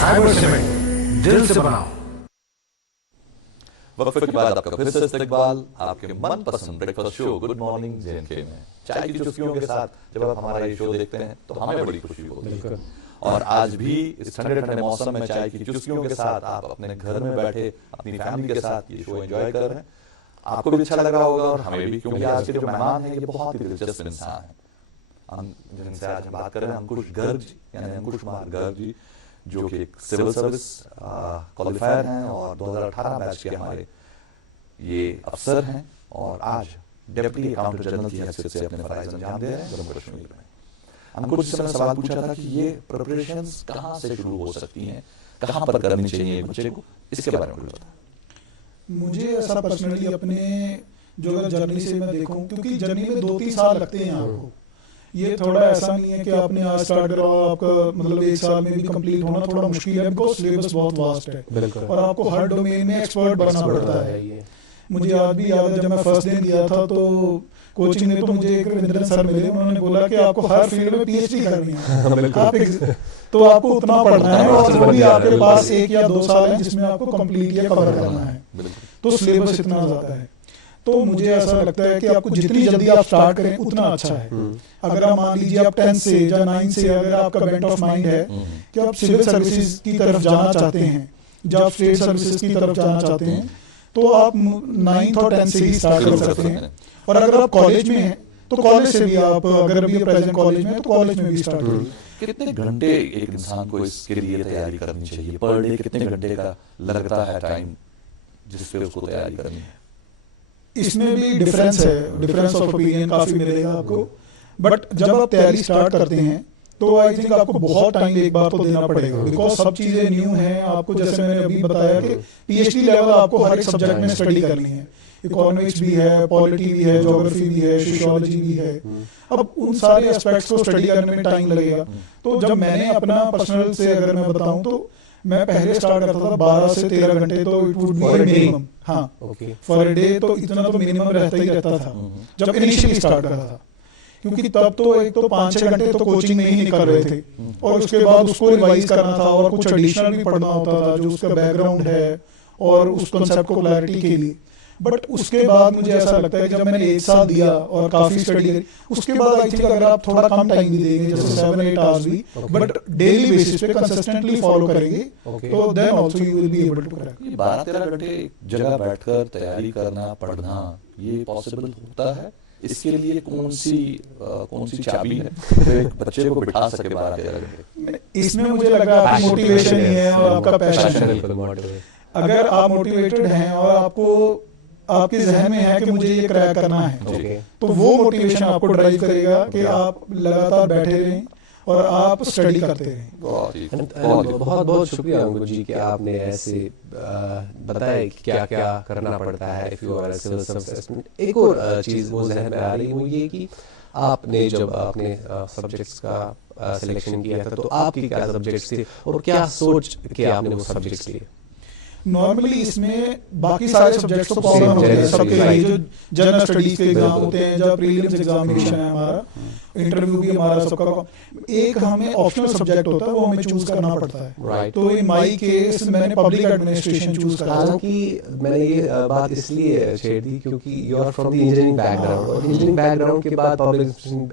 खैबर सीमेंट, दिल से बनाओ। वक्फे के बाद आपका फिर से इस्तकबाल आपके मनपसंद breakfast show good morning JNK में, चाय की चुस्कियों के साथ जब आप हमारा ये शो देखते हैं तो हमें बड़ी खुशी होती है। और आज भी इस ठंडे ठंडे मौसम में चाय की चुस्कियों के साथ आप अपने घर में बैठे अपनी फैमिली के साथ ये शो एंजॉय कर रहे हैं। आपको भी अच्छा लगा होगा और हमें भी, क्योंकि आज के जो मेहमान हैं ये बहुत ही दिलचस्प इंसान हैं। हम जिनसे आज हम बात कर रहे हैं अंकुश गर्ग जी, यानी अंकुश कुमार गर्ग जी, जो कि एक सिविल सर्विस क्वालिफायर हैं और 2018 बैच के हमारे ये अफसर हैं, और आज डेप्यूटी अकाउंटेंट जनरल की हैसियत से अपने फराइज अंजाम दे रहे हैं जम्मू कश्मीर में। अंकुश से मैंने सवाल पूछा था कि ये प्रिपरेशंस कहाँ से शुरू हो सकती हैं, कहाँ पर करनी चाहिए बच्चे को, इसके बारे में कुछ बताएं। मुझे ऐसा पर्सनली अपने जो अगर जर्नी से मैं देखूं, क्योंकि जर्नी में 2-3 साल लगते हैं आपको, ये थोड़ा ऐसा नहीं है कि आपने आज स्टार्ट करा आपका मतलब 1 साल में भी कंप्लीट होना थोड़ा मुश्किल है, बिकॉज सिलेबस बहुत वास्ट है और आपको हर डोमेन में एक्सपर्ट बनना पड़ता है। मुझे आज भी याद है जब मैं फर्स्ट दिन गया था तो कोचिंग में तो मुझे एक रविंद्रन सर मिले, उन्होंने बोला कि आपको हर फील्ड में पीएचडी करनी है तो आपको उतना पढ़ना है और वो भी आपके पास 1 या 2 साल है जिसमें आपको कंप्लीट या कवर करना है, तो सिलेबस इतना ज़्यादा है। तो मुझे ऐसा लगता है कि आपको जितनी जल्दी आप स्टार्ट करें उतना अच्छा है। अगर आप मान लीजिए आप 10 से या 9 से अगर आपका बेंट ऑफ माइंड है कि आप सिविल सर्विसेज की तरफ जाना चाहते हैं, जब आप स्टेट सर्विसेज की तरफ जाना चाहते हैं, तो आप 9th और 10th से ही स्टार्ट कर सकते हैं। और अगर आप कॉलेज में हैं तो कॉलेज से भी आप, अगर अभी प्रेजेंट कॉलेज में है तो कॉलेज में भी स्टार्ट करिए। कितने घंटे एक इंसान को इसके लिए तैयारी करनी चाहिए? पर डे कितने घंटे का लगता है टाइम जिस पे उसको तैयारी करनी है? इसमें भी डिफरेंस है, डिफरेंस ऑफ ओपिनियन काफी मिलेगा आपको, बट जब आप तैयारी स्टार्ट करते हैं तो आई थिंक आपको बहुत टाइम एक बार तो देना पड़ेगा, बिकॉज सब चीजें न्यू हैं। आपको जैसे मैंने अभी बताया कि पीएचडी लेवल आपको हर एक सब्जेक्ट में स्टडी करनी है, इकोनॉमिक्स भी है, पॉलिटी भी है, ज्योग्राफी भी है, सोशियोलॉजी भी है। अब उन सारे एस्पेक्ट्स को स्टडी करने में टाइम लगेगा। तो जब मैंने अपना पर्सनल से अगर मैं बताऊं तो मैं पहले स्टार्ट करता था 12 से 13 घंटे, तो इट वुड बी मिनिमम, हाँ फॉर डे, तो इतना तो मिनिमम रहता ही रहता था जब इनिशियली स्टार्ट करा था, क्योंकि तब तो एक तो 5-6 घंटे तो कोचिंग में ही निकल रहे थे और उसके बाद उसको रिवाइज करना था और कुछ एडिशनल भी पढ़ना होता था जो उसका बैकग्राउंड है और उस कॉन्सेप्ट को क्लैरिटी के लिए। बट उसके बाद मुझे ऐसा लगता है कि जब मैंने 1 साल दिया और काफी स्टडी करी, उसके बाद आई थिंक अगर आप थोड़ा कम टाइम भी देंगे, जैसे 7-8 आवर्स भी, बट डेली बेसिस पे कंसिस्टेंटली फॉलो करेंगे, तो then also you will be able to crack. 12-13 घंटे जगह बैठकर तैयारी करना, पढ़ना, ये पॉसिबल होता है? इसके लिए कौन सी चाबी है जो एक बच्चे को बिठा सके 12-13 घंटे? इसमें मुझे लग रहा है आपकी मोटिवेशन ही है और आपका पैशन है। अगर आप मोटिवेटेड हैं और आपको आपके जहन में है कि मुझे ये क्रैक करना है, तो वो मोटिवेशन आपको ड्राइव करेगा कि आप लगातार बैठे रहें और आप स्टडी करते रहें। बहुत बहुत शुक्रिया अंकुर जी कि आपने ऐसे बताया कि क्या क्या करना पड़ता है if you are civil service. एक और चीज़ वो जहन में आ रही है वो ये कि आपने जब आपने सब्जेक्ट्स का सिलेक्शन किया था तो आपके क्या सब्जेक्ट्स थे और क्या सोच के आपने वो सब्जेक्ट्स लिए? नॉर्मली इसमें बाकी सारे सब्जेक्ट्स तो कॉमन होते हैं सबके लिए, जो जनरल स्टडीज के एग्जाम होते हैं, जब प्रीलिम्स एग्जामिनेशन है हमारा, इंटरव्यू भी हमारा सबका, एक हमें ऑप्शनल सब्जेक्ट होता है वो हमें चूज करना पड़ता है। तो इन माय केस मैंने पब्लिक एडमिनिस्ट्रेशन चूज करा। हालांकि मैंने ये बात इसलिए छेड़ दी क्योंकि you are from the engineering background और इंजीनियरिंग बैकग्राउंड के बाद पब्लिक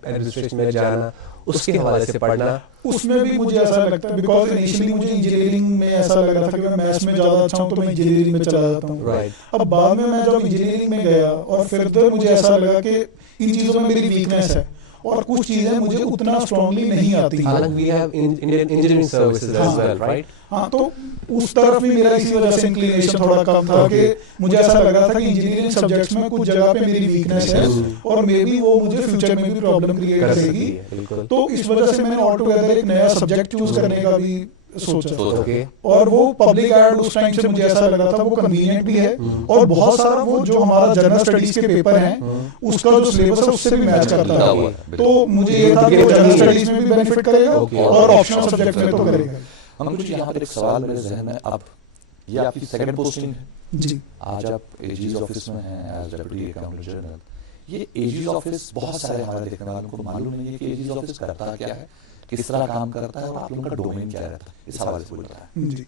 एडमिनिस्ट्रेशन में जाना, उसके हवाले से पढ़ना, उसमें भी मुझे ऐसा लगता है बिकॉज इनिशियली मुझे इंजीनियरिंग में ऐसा लग रहा था कि मैं मैथ्स में ज्यादा अच्छा हूं तो मैं इंजीनियरिंग में चला जाता हूं। अब बाद में मैं जब इंजीनियरिंग में गया और फिर मुझे ऐसा लगा कि इन चीजों में मेरी वीकनेस है और कुछ चीजें मुझे उतना स्ट्रांगली नहीं आती। हालांकि we have Indian engineering services as well, right? हाँ, तो उस तरफ भी मेरा इसी वजह से इंक्लिनेशन थोड़ा कम था कि मुझे ऐसा लगा था कि इंजीनियरिंग सब्जेक्ट्स में कुछ जगह पे मेरी वीकनेस है और मे बी वो मुझे फ्यूचर में भी प्रॉब्लम क्रिएट करेगी। तो इस वजह से मैंने ऑल टुगेदर एक नया सब्जेक्ट चूज करने का भी सोचा। और वो पब्लिक एड उस टाइम से मुझे ऐसा लगा था वो कन्वीनियंट भी है और बहुत सारा वो जो हमारा जनरल स्टडीज के पेपर हैं उसका जो सिलेबस है उससे भी मैच करता है। तो मुझे ये था कि जनरल स्टडीज में भी बेनिफिट करेगा और ऑप्शनल सब्जेक्ट में तो करेगा। हम कुछ यहाँ पर एक सवाल मेरे जहन में, आप ये आपकी सेकंड पोस्टिंग है जी, आज आप एजीज ऑफिस में हैं एज डेप्यूटी अकाउंटेंट जनरल। ये एजीज ऑफिस बहुत सारे हमारे देखने वालों को मालूम नहीं है कि एजीज ऑफिस करता क्या है, किस तरह काम करता है और आप लोगों का डोमेन क्या रहता है, इस हवाले से बोल रहा है जी।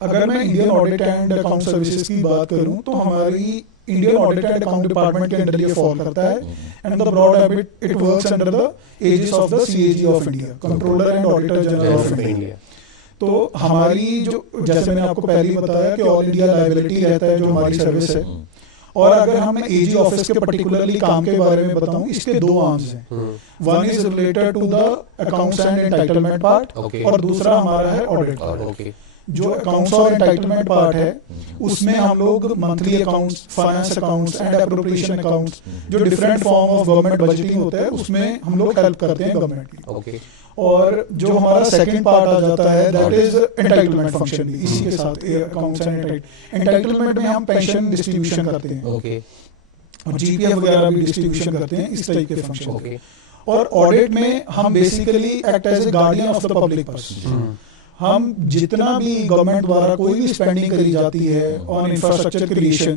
अगर मैं Indian audit and account services की बात करूं तो हमारी Indian audit and account department के अंडर ये फॉल करता है and the broad habit it works under the aegis of the CAG of India, controller and auditor general of India. तो हमारी जो, जैसे मैंने आपको पहले ही बताया कि ऑल इंडिया लायबिलिटी रहता है जो हमारी सर्विस है। और अगर हम एजी ऑफिस के पर्टिकुलरली काम के बारे में बताऊं, इसके 2 आर्म्स हैं। One is related to the accounts and entitlement part और दूसरा हमारा है ऑडिट पार्ट। जो अकाउंट्स और एंटाइटलमेंट पार्ट है उसमें हम लोग monthly accounts, finance accounts and appropriation accounts, जो different form of government budgeting होता है उसमें हम लोग हेल्प करते हैं गवर्नमेंट की। ओके। और जो हमारा सेकंड पार्ट आ जाता है दैट इज एंटाइटलमेंट फंक्शन, इसी के साथ अकाउंट्स एंड एंटाइटलमेंट में हम पेंशन डिस्ट्रीब्यूशन करते हैं, ओके, और जीपीएफ वगैरह भी डिस्ट्रीब्यूशन करते हैं, इस टाइप के फंक्शन। ओके। और ऑडिट में हम basically act as a guardian of the public purse. हम जितना भी गवर्नमेंट द्वारा कोई भी स्पेंडिंग करी जाती है on infrastructure creation,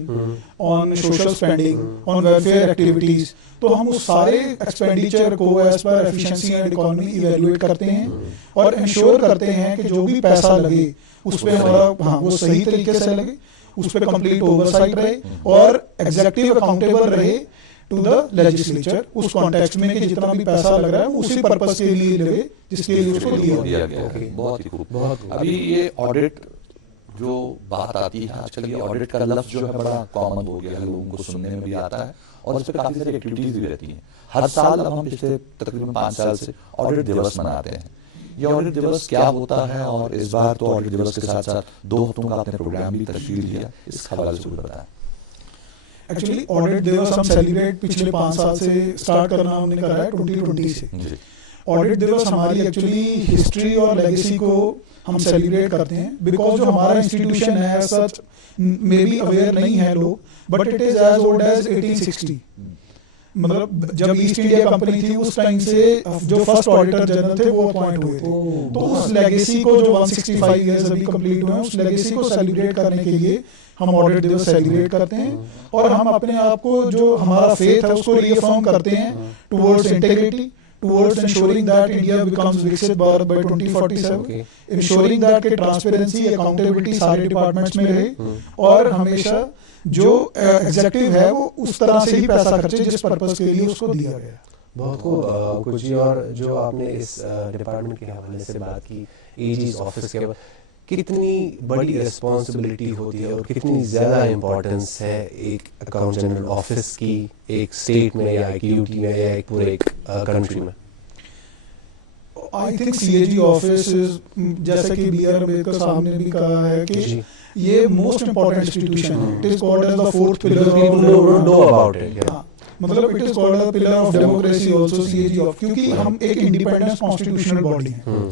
on social spending, on welfare activities, तो हम उस सारे एक्सपेंडिचर को as per efficiency and economy evaluate करते हैं और इंश्योर करते हैं कि जो भी पैसा लगे उस पर हमारा वो सही तरीके से लगे, उस पर कंप्लीट ओवरसाइट रहे और एग्जीक्यूटिव अकाउंटेबल रहे टू द लेजिस्लेचर उस कॉन्टेक्स्ट में कि जितना भी पैसा लग रहा है उसी पर्पस के लिए लगे जिसके लिए उसको दिया गया है। बहुत ही खूब। अभी ये ऑडिट जो बात आती है आजकल, ये ऑडिट का लफ्ज जो है बड़ा कॉमन हो गया है, लोगों को सुनने में भी आता है और इस पर काफी सारी एक्टिविटीज भी रहती हैं। हर साल अब हम पिछले तकरीबन 5 साल से ऑडिट दिवस मनाते हैं। ये ऑडिट दिवस क्या होता है और इस बार तो ऑडिट दिवस के साथ साथ 2 हफ्तों का आपने प्रोग्राम भी तशकील दिया, इस हवाले से कुछ बताएं। एक्चुअली ऑडिट दिवस हम सेलिब्रेट पिछले 5 साल से स्टार्ट करना हमने करा है 2020 से। ऑडिट दिवस हमारी एक्चुअली हिस्ट्री और लेगेसी को हम सेलिब्रेट करते हैं बिकॉज जो हमारा इंस्टीट्यूशन है सच मे बी अवेयर नहीं है लोग, but it is as old as 1860। मतलब जब ईस्ट इंडिया कंपनी थी उस टाइम से जो फर्स्ट ऑडिटर जनरल थे वो अपॉइंट हुए थे। तो उस लेगेसी को जो 165 इयर्स अभी कंप्लीट हुए हैं उस लेगेसी को सेलिब्रेट करने के लिए हम ऑडिट दिवस सेलिब्रेट करते हैं और हम अपने आप को जो हमारा फेथ है उसको रीअफर्म करते हैं towards integrity, towards ensuring that India becomes Viksit Bharat by 2047, ensuring that कि ट्रांसपेरेंसी, अकाउंटेबिलिटी सारे डिपार्टमेंट्स में रहे और हमेशा जो एग्जीक्यूटिव है वो उस तरह से ही पैसा खर्चे जिस पर्पस के लिए उसको दिया गया। बहुत खूब कुछ जी। और जो आपने इस डिपार्टमेंट के हवाले से बात की, एजीज ऑफिस के, कितनी बड़ी रिस्पॉन्सिबिलिटी होती है और कितनी ज़्यादा इम्पोर्टेंस है एक अकाउंट जनरल ऑफिस की एक स्टेट में या एक यूटी में या एक पूरे कंट्री में? आई थिंक सीएजी ऑफिस जैसा कि बी आर अम्बेडकर साहब ने भी कहा है कि ये मोस्ट इम्पोर्टेंट इंस्टीट्यूशन है। It is called as the fourth pillar of, मतलब it is called the pillar of democracy also CAG of, क्योंकि हम एक इंडिपेंडेंट कॉन्स्टिट्यूशनल बॉडी हैं।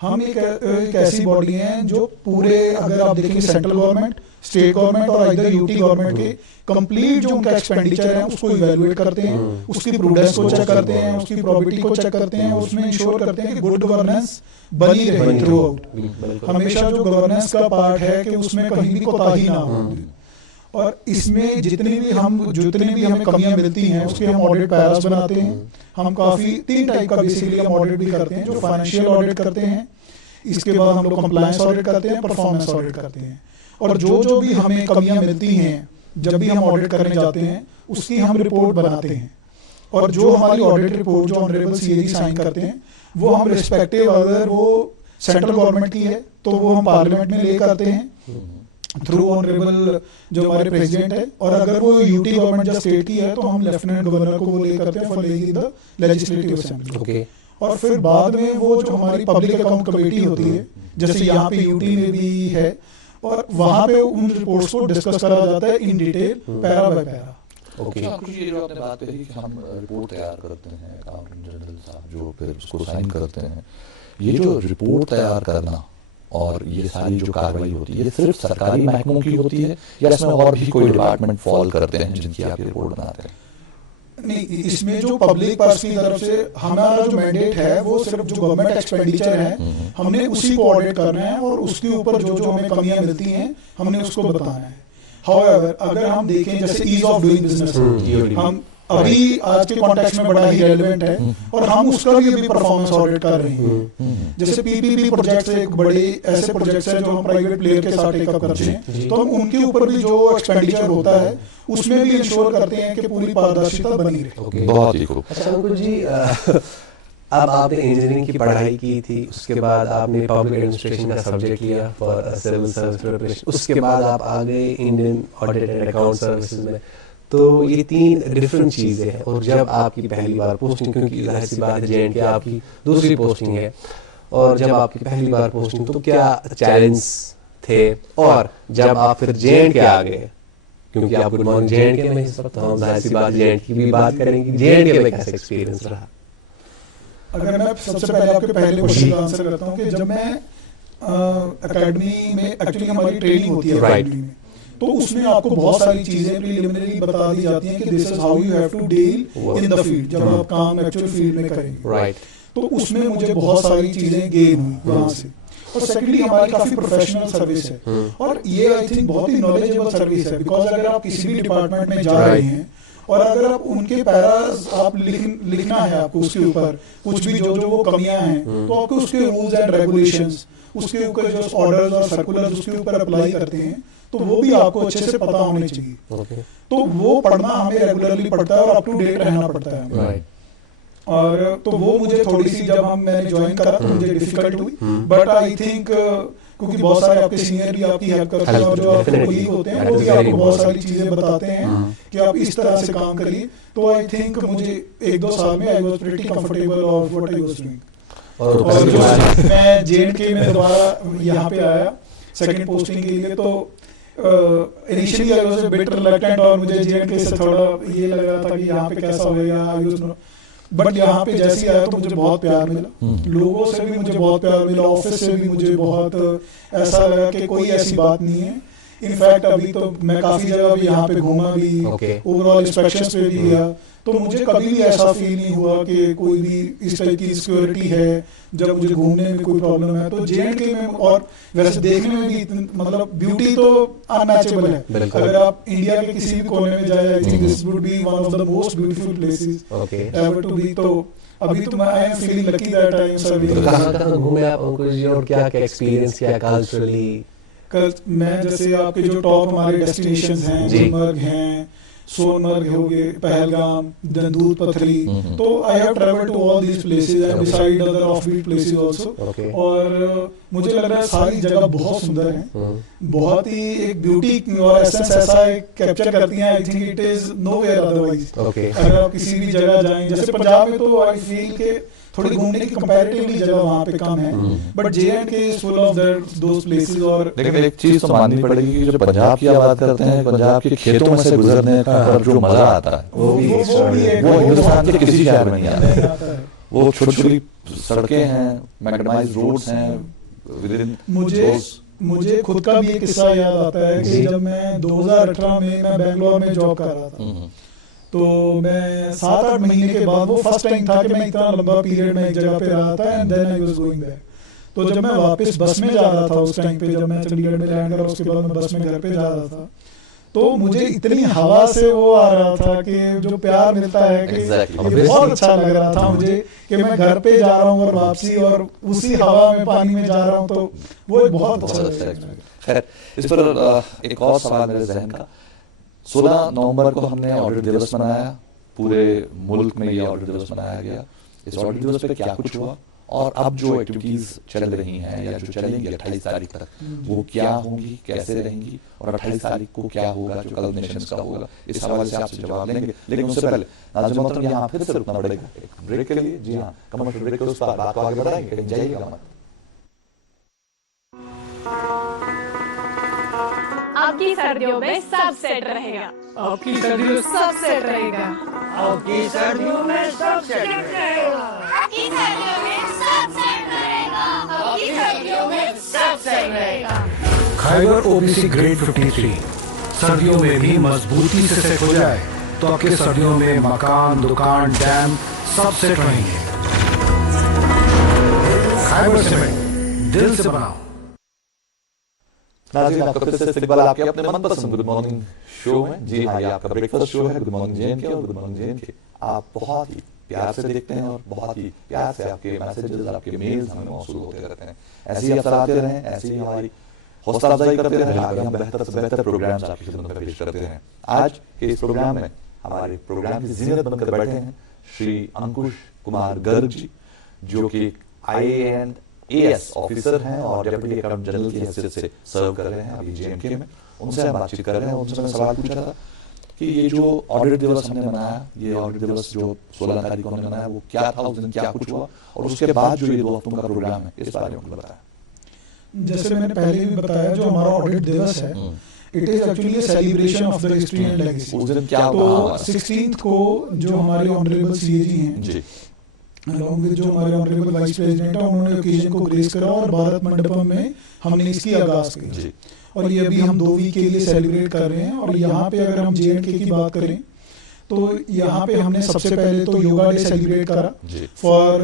हम एक ऐसी बॉडी हैं जो पूरे, अगर आप देखेंगे सेंट्रल गवर्नमेंट, स्टेट गवर्नमेंट और इधर यूटी गवर्नमेंट के कंप्लीट जो उनका एक्सपेंडिचर है उसको इवैल्यूएट करते हैं, उसकी प्रूडेंस को चेक करते हैं, उसकी प्रॉबिलिटी को चेक करते हैं, उसमें इंश्योर करते हैं कि गुड गवर्नेंस बनी रहे थ्रू आउट। हमेशा जो गवर्नेंस का पार्ट है कि उसमें कहीं भी कोताही ना हो। और इसमें जितनी भी हमें कमियां मिलती हैं उसके हम ऑडिट पैरास बनाते हैं। हम काफी 3 टाइप का बेसिकली हम ऑडिट भी करते हैं, जो फाइनेंशियल ऑडिट करते हैं, इसके बाद हम लोग कंप्लायंस ऑडिट करते हैं, परफॉर्मेंस ऑडिट करते हैं। और जो भी हमें कमियां मिलती हैं जब भी हम ऑडिट करने जाते हैं उसकी हम रिपोर्ट बनाते हैं और जो हमारी ऑडिट रिपोर्ट जो ऑनरेबल सीएजी साइन करते हैं वो हम रिस्पेक्टिव, अगर वो सेंट्रल गवर्नमेंट की है तो वो हम पार्लियामेंट में ले करते हैं थ्रू ऑनरेबल जो हमारे प्रेसिडेंट है, और अगर वो यूटी गवर्नमेंट या स्टेट की है तो हम लेफ्टिनेंट गवर्नर को वो ले करते हैं for laying the legislative assembly. और फिर बाद में वो जो हमारी पब्लिक अकाउंट कमेटी होती है, जैसे यहाँ पे यूटी में भी है, और वहाँ पे उन रिपोर्ट्स को डिस्कस करा जाता है in detail para by para. ये जो आपने बात कही कि हम रिपोर्ट तैयार करते हैं, अकाउंटेंट जनरल साहब जो फिर उसको साइन करते हैं, ये जो रिपोर्ट तैयार करना और ये सारी जो कार्रवाई होती है ये सिर्फ सरकारी महकमों की होती है या इसमें और भी कोई डिपार्टमेंट फॉल करते हैं जिनकी आप रिपोर्ट बनाते हैं? नहीं, इसमें जो पब्लिक पर्स की तरफ से हमारा जो मैंडेट है वो सिर्फ जो गवर्नमेंट एक्सपेंडिचर है हमने उसी को ऑडिट करना है और उसके ऊपर जो हमें कमियां मिलती हैं हमने उसको बताना है। हाउएवर अगर हम देखें जैसे ईज ऑफ डूइंग बिजनेस, हम अभी आज के कॉन्टेक्स्ट में बड़ा ही रेलेवेंट है और हम उसका भी अभी परफॉर्मेंस ऑडिट कर रहे हैं। जैसे पीपीपी प्रोजेक्ट्स एक बड़े ऐसे प्रोजेक्ट्स हैं जो हम प्राइवेट प्लेयर के साथ टेकअप करते हैं, तो हम उनके ऊपर भी जो एक्सपेंडिचर होता है उसमें भी इंश्योर करते हैं कि पूरी पारदर्शिता बनी रहे। बहुत ही खूब। अच्छा अंकुर जी, अब आपने इंजीनियरिंग की पढ़ाई की थी, उसके बाद आपने पब्लिक एडमिनिस्ट्रेशन का सब्जेक्ट लिया फॉर सिविल सर्विस प्रिपरेशन, उसके बाद आप आ गए Indian audit and account services में। तो ये 3 डिफरेंट चीज़ें हैं। और जब आपकी पहली बार पोस्टिंग, क्योंकि जाहिर सी बात है जे&के आपकी दूसरी पोस्टिंग है, और जब आपकी पहली बार पोस्टिंग तो क्या चैलेंज थे, और जब आप फिर JNK आ गए, क्योंकि आप गुड मॉर्निंग JNK में इस वक्त, तो हम जाहिर सी बात JNK की भी बात करेंगे, JNK में कैसा एक्सपीरियंस रहा? अगर मैं सबसे पहले आपके पहले क्वेश्चन का आंसर करता हूँ कि जब मैं एकेडमी में, एक्चुअली हमारी ट्रेनिंग होती है एकेडमी में, तो उसमें आपको बहुत सारी चीजें प्रीलिमिनरी बता दी जाती हैं कि this is how you have to deal in the field, जब आप काम एक्चुअल फील्ड में करेंगे, राइट। तो उसमें मुझे बहुत सारी चीजें गेन हुई वहाँ से। और सेकेंडली हमारी काफी प्रोफेशनल सर्विस है, और ये आई थिंक बहुत ही नॉलेजेबल सर्विस है, बिकॉज अगर आप किसी भी डिपार्टमेंट में जा रहे हैं और अगर आप उनके पैराज आप लिखना है आपको, उसके ऊपर कुछ भी जो वो कमियां हैं, तो आपको उसके रूल्स एंड रेगुलेशंस, उसके ऊपर जो ऑर्डर्स और सर्कुलर्स उसके ऊपर अप्लाई करते हैं, तो वो भी आपको अच्छे से पता होने चाहिए। तो वो पढ़ना हमें रेगुलरली पड़ता है और अप टू डेट रहना पड़ता है। और तो वो मुझे थोड़ी सी, जब मैंने ज्वाइन करा तो मुझे डिफिकल्ट हुई, बट आई थिंक क्योंकि बहुत सारे आपके सीनियर भी आपकी हेल्प करते हैं, और जो आपके कोलीग होते हैं वो भी आपको बहुत सारी चीजें बताते हैं कि आप इस तरह से काम करिए। तो आई थिंक मुझे 1-2 साल में I was pretty comfortable of what I was doing. और मैं JNK में दोबारा यहाँ पे आया सेकंड पोस्टिंग के लिए, तो initially I was a bit reluctant, और मुझे JNK से थोड़ा ये लग रहा था कि यहाँ पे कैसा होगा, बट यहाँ पे जैसे ही आया तो मुझे बहुत प्यार मिला, लोगों से भी मुझे बहुत प्यार मिला, ऑफिस से भी मुझे बहुत ऐसा लगा कि कोई ऐसी बात नहीं है। इनफैक्ट अभी तो मैं काफी जगह भी यहाँ पे घूमा भी, ओवरऑल इंस्पेक्शंस पे भी गया, तो मुझे कभी भी ऐसा फील नहीं हुआ कि कोई भी इस टाइप की सिक्योरिटी है जब मुझे घूमने में कोई प्रॉब्लम है। तो JNK में, और वैसे देखने में भी मतलब ब्यूटी तो अनमैचेबल है, अगर आप इंडिया के किसी भी कोने में जाए, I think this would be one of the most beautiful places ever to be. तो अभी तो मैं I am feeling lucky that I am serving. कहाँ घूमे आप अंकुश जी, और क्या क्या एक्सपीरियंस किया कल्चरली? मैं जैसे आपके जो टॉप हमारे डेस्टिनेशंस हैं, गुलमर्ग हैं, सोनमर्ग हो गए, पहलगाम, दूध पथरी, तो I have travelled to all these places and beside other offbeat places also. और मुझे लग रहा है सारी जगह बहुत सुंदर है, बहुत ही एक ब्यूटी और एसेंस ऐसा कैप्चर करती हैं, आई think it is nowhere otherwise. अगर आप किसी भी जगह जाएं, जैसे पंजाब में तो आई फील के थोड़ी घूमने की कंपैरेटिवली जगह वहाँ पे कम है, but JNK is full of those places. और लेकिन एक चीज तो माननी पड़ेगी कि जो पंजाब की बात करते हैं, पंजाब के खेतों में से गुजरने का जो मजा आता है वो हिंदुस्तान के किसी शहर में नहीं आता है। वो छोटी छोटी सड़कें हैं, मैग्नेटाइज्ड रोड्स हैं। मुझे खुद का भी एक किस्सा याद आता है कि जब मैं 2018 में मैं बेंगलोर में जॉब कर रहा था, तो मैं 7-8 महीने के बाद, वो फर्स्ट टाइम था कि मैं इतना लंबा पीरियड में एक जगह पे रहा था, and then I was going back. तो जब मैं वापस बस में जा रहा था उस टाइम पे, जब मैं चंडीगढ़ में लैंड करा उसके बाद मैं बस में घर पे जा रहा था, तो मुझे इतनी हवा से वो आ रहा था कि जो प्यार मिलता है कि ये बहुत अच्छा लग रहा था मुझे कि मैं घर पे जा रहा हूँ और वापसी और उसी हवा में पानी में जा रहा हूँ, तो वो बहुत अच्छा लगा। खैर, इस पर एक और सवाल मेरे जहन का, 16 नवंबर को हमने ऑडिट दिवस मनाया, पूरे मुल्क में ये ऑडिट दिवस मनाया गया। इस ऑडिट दिवस पे क्या कुछ हुआ, और अब जो एक्टिविटीज चल रही हैं या जो चलेंगी 28 तारीख तक, वो क्या होंगी, कैसे रहेंगी, और 28 तारीख को क्या होगा जो कल नेशंस का होगा, इस हवाले से आपसे जवाब लेंगे। लेकिन उससे पहले नाज़िम मोहतरम यहाँ फिर से रुकना पड़ेगा एक ब्रेक के लिए। जी हाँ, कमर्शियल ब्रेक के उस पर बात को आगे बढ़ाएंगे, कहीं जाइएगा मत। आपकी सर्दियों में सब सेट रहेगा। आपकी सर्दियों में सब सेट रहेगा। आपकी सर्दियों में सब सेट रहेगा। आपकी सर्दियों में सब सेट रहेगा। आपकी सर्दियों में सब सेट रहेगा। खैबर OBC ग्रेड 53 सर्दियों में भी मजबूती से सेट हो जाए तो आपके सर्दियों में मकान, दुकान, डैम सब सेट रहेंगे। खैबर सीमेंट, दिल से बनाओ। नाज़रीन, आपका फिर से इस्तकबाल आपके अपने मनपसंद गुड मॉर्निंग शो में। जी हाँ, ये आपका ब्रेकफास्ट शो है गुड मॉर्निंग JNK, और गुड मॉर्निंग JNK आप बहुत ही प्यार से देखते हैं और बहुत ही प्यार से आपके मैसेजेस, आपके मेल्स हमें मौसूल होते रहते हैं। ऐसे ही आप चलाते रहें, ऐसे ही हमारी हौसला अफजाई करते रहें, आगे हम बेहतर से बेहतर प्रोग्राम्स आपकी खिदमत में पेश करते हैं। आज के इस प्रोग्राम में हमारे प्रोग्राम की ज़ीनत बनकर बैठे हैं श्री अंकुश कुमार गर्ग जी, जो कि IAS ऑफिसर हैं और डेप्यूटी अकाउंटेंट जनरल की हैसियत से सर्व कर रहे हैं अभी JNK में। उनसे हम बातचीत कर रहे हैं। उनसे मैंने सवाल पूछा था कि ये जो ऑडिट दिवस हमने मनाया, ये ऑडिट दिवस जो 16 तारीख को हमने मनाया, वो क्या था, उस दिन क्या कुछ हुआ, और उसके बाद जो ये 2 हफ्तों का प्रोग्राम है, इस बारे में बताया। जैसे मैंने पहले भी बताया, जो हमारा ऑडिट दिवस है, it is actually celebration of the history and legacy. उस दिन क्या तो होगा? 16th को जो हमारे ऑनरेबल सीएजी हैं जी, अलॉन्ग विद जो हमारे ऑनरेबल वाइस प्रेसिडेंट है, उन्होंने ओकेजन को ग्रेस करा और भारत मंडपम में हमने इसकी आगाज की। जी, और ये अभी हम 2 वीक के लिए सेलिब्रेट कर रहे हैं। और यहाँ पे अगर हम JNK की बात करें तो यहाँ पे हमने सबसे पहले तो योगा डे सेलिब्रेट करा जी, फॉर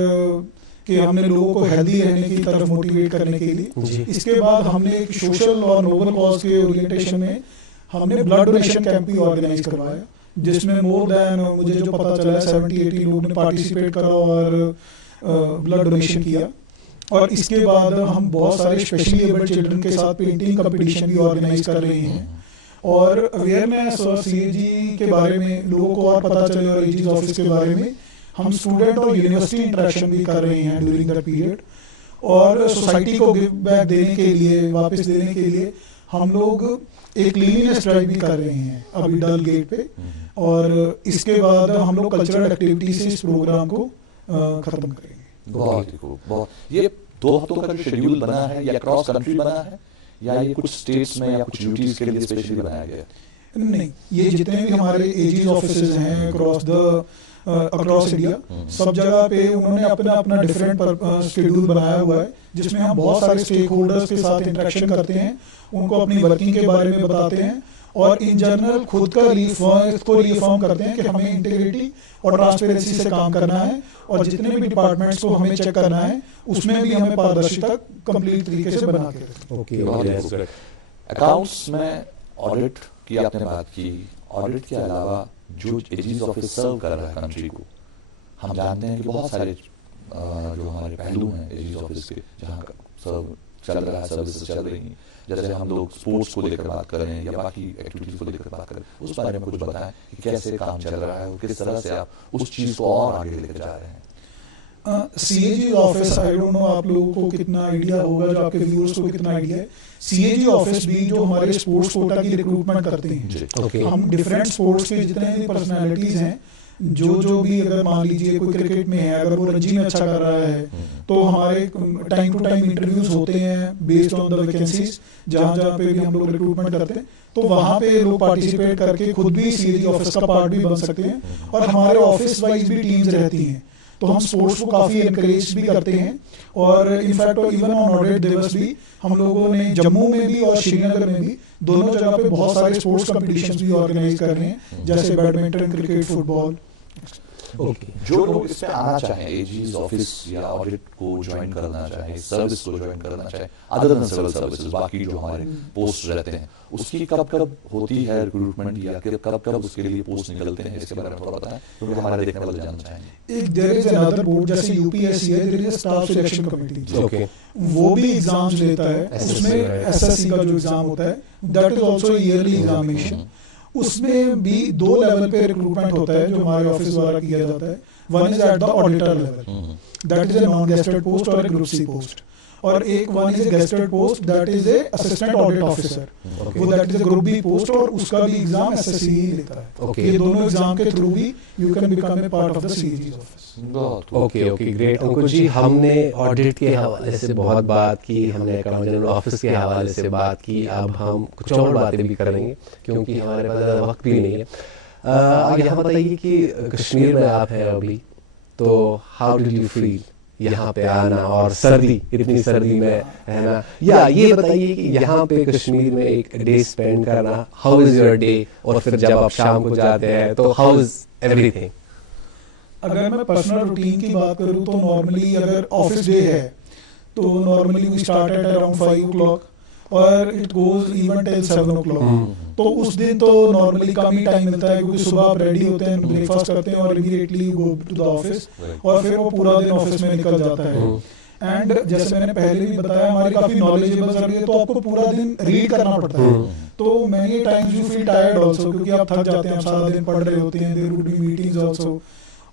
कि हमने लोगों को हेल्दी रहने की तरफ मोटिवेट करने के लिए। इसके बाद हमने एक सोशल और नोबल कॉज के ओरिएंटेशन में हमने ब्लड डोनेशन कैंप भी ऑर्गेनाइज करवाया, जिसमें मोर देन मुझे जो पता चला 70-80 लोगों ने पार्टिसिपेट करा और ब्लड डोनेशन किया। और इसके बाद हम बहुत सारे स्पेशली एबल्ड चिल्ड्रन के साथ पेंटिंग कंपटीशन भी ऑर्गेनाइज कर रहे हैं। और अवेयरनेस और CAG के बारे में लोगों को और पता चले और AG's ऑफिस के बारे में हम स्टूडेंट और यूनिवर्सिटी इंटरेक्शन भी कर रहे हैं ड्यूरिंग दैट पीरियड। और सोसाइटी को गिव बैक देने के लिए, वापस देने के लिए हम लोग एक क्लीननेस ड्राइव भी कर रहे हैं अभी डल गेट पे। और इसके बाद हम लोग कल्चरल एक्टिविटी से इस प्रोग्राम को खत्म करेंगे। बहुत ही खूब। बहुत, ये 2 हफ्तों का जो शेड्यूल बना है, या क्रॉस कंट्री बना है, या ये कुछ स्टेट्स में या कुछ ड्यूटीज के लिए स्पेशली बनाया गया है? नहीं, ये जितने भी हमारे AG's ऑफिसेज हैं अक्रॉस इंडिया, सब जगह पे उन्होंने अपना अपना डिफरेंट शेड्यूल बनाया हुआ है, जिसमें हम बहुत सारे स्टेक होल्डर्स के साथ इंटरेक्शन करते हैं, उनको अपनी वर्किंग के बारे में बताते हैं और इन जनरल खुद का रिफॉर्म करते हैं कि हमें इंटीग्रिटी और ट्रांसपेरेंसी से काम करना है और जितने भी डिपार्टमेंट्स को हमें चेक करना है उसमें भी हमें पारदर्शिता कंप्लीट तरीके से बना के रखें। ओके, अकाउंट्स में ऑडिट की आपने बात की, ऑडिट के अलावा जो AG's ऑफिस सर्व कर रहा है कंट्री को, हम जानते हैं कि बहुत सारे जो हमारे पहलू हैं AG's ऑफिस के, जहाँ सर्व चल रहा है, सर्विसेज चल रही हैं, जैसे हम लोग स्पोर्ट्स को लेकर बात कर रहे हैं या बाकी एक्टिविटीज को लेकर बात करें, उस बारे में कुछ बताएं कि कैसे काम चल रहा है और किस तरह से आप उस चीज को और आगे लेकर जा रहे हैं। CAG office, I don't know आप लोगों को कितना आइडिया होगा, जो आपके व्यूअर्स को कितना आइडिया है, CAG ऑफिस भी जो हमारे स्पोर्ट्स कोटा की रिक्रूटमेंट करते हैं। हम डिफरेंट स्पोर्ट्स के जितने भी पर्सनालिटीज हैं, जो भी अगर मान लीजिए कोई क्रिकेट में है, अगर वो रणजी में अच्छा कर रहा है तो हमारे टाइम टू टाइम इंटरव्यूज होते हैं बेस्ड ऑन द वैकेंसीज, जहाँ पे भी हम लोग रिक्रूटमेंट करते हैं, तो वहाँ पे लोग पार्टिसिपेट करके खुद भी CAG ऑफिस का पार्ट भी बन सकते हैं। और हमारे ऑफिस वाइज भी टीम्स रहती हैं, तो हम स्पोर्ट्स को काफ़ी एनकरेज भी करते हैं। और इनफैक्ट इवन ऑन ऑडिट दिवस भी हम लोगों ने जम्मू में भी और श्रीनगर में भी दोनों जगह पे बहुत सारे स्पोर्ट्स कंपटीशंस भी ऑर्गेनाइज कर रहे हैं, जैसे बैडमिंटन, क्रिकेट, फुटबॉल। जो लोग इस पे आना चाहें, AG's ऑफिस या ऑडिट को ज्वाइन करना चाहें, सर्विस को ज्वाइन करना चाहें, अदर देन सिविल सर्विसेज, बाकी जो हमारे पोस्ट रहते हैं, उसकी कब कब होती है रिक्रूटमेंट या कब कब उसके लिए पोस्ट निकलते हैं, इसके बारे में थोड़ा बताएं, क्योंकि हमारे देखने वाले जानना चाहेंगे। एक देयर इज अनदर बोर्ड, जैसे UPSC है, there is staff selection committee, वो भी एग्जाम्स लेता है, उसमें SSC का जो एग्जाम होता है, that is also yearly examination. उसमें भी 2 लेवल पे रिक्रूटमेंट होता है जो हमारे ऑफिस द्वारा किया जाता है। One is at the auditor level, that is a non gazetted post और ए ग्रुप C पोस्ट, और एक one is a gazetted post, that is a assistant audit officer, वो that is a group B post, और उसका भी exam SSC ही लेता है। ये दोनों एग्जाम के थ्रू भी you can become a part of the CAG's office. Okay, great Ankur ji, हमने ऑडिट के हवाले से बहुत बात की, हमने अकाउंट जनरल ऑफिस के हवाले से बात की, अब हम कुछ और बातें भी करेंगे क्योंकि हमारे पास ज़्यादा वक्त भी नहीं है। यहाँ बताइए कि कश्मीर में आप हैं अभी, तो हाउ डिड यू फील यहाँ पे आना और सर्दी, इतनी सर्दी में रहना, या ये बताइए कि यहाँ पे कश्मीर में एक डे स्पेंड करना, हाउ इज योर डे, और फिर जब आप शाम को जाते हैं तो हाउ इज एवरीथिंग? अगर मैं पर्सनल रूटीन की बात करूँ तो नॉर्मली अगर ऑफिस डे है तो normally we start at around 5 o'clock और it goes even till 7 o'clock। तो उस दिन तो नॉर्मली कम ही टाइम मिलता है, क्योंकि सुबह आप रेडी होते हैं, ब्रेकफास्ट करते हैं और immediately go to the office, और फिर वो पूरा दिन ऑफिस में निकल जाता है। एंड जैसे मैंने पहले भी बताया, हमारी काफी नॉलेजेबल सर्विस है, तो आपको पूरा दिन रीड करना पड़ता है, तो many times you feel tired also, क्योंकि आप थक जाते हैं, आप सारा दिन पढ़ रहे होते हैं, there would be meetings also,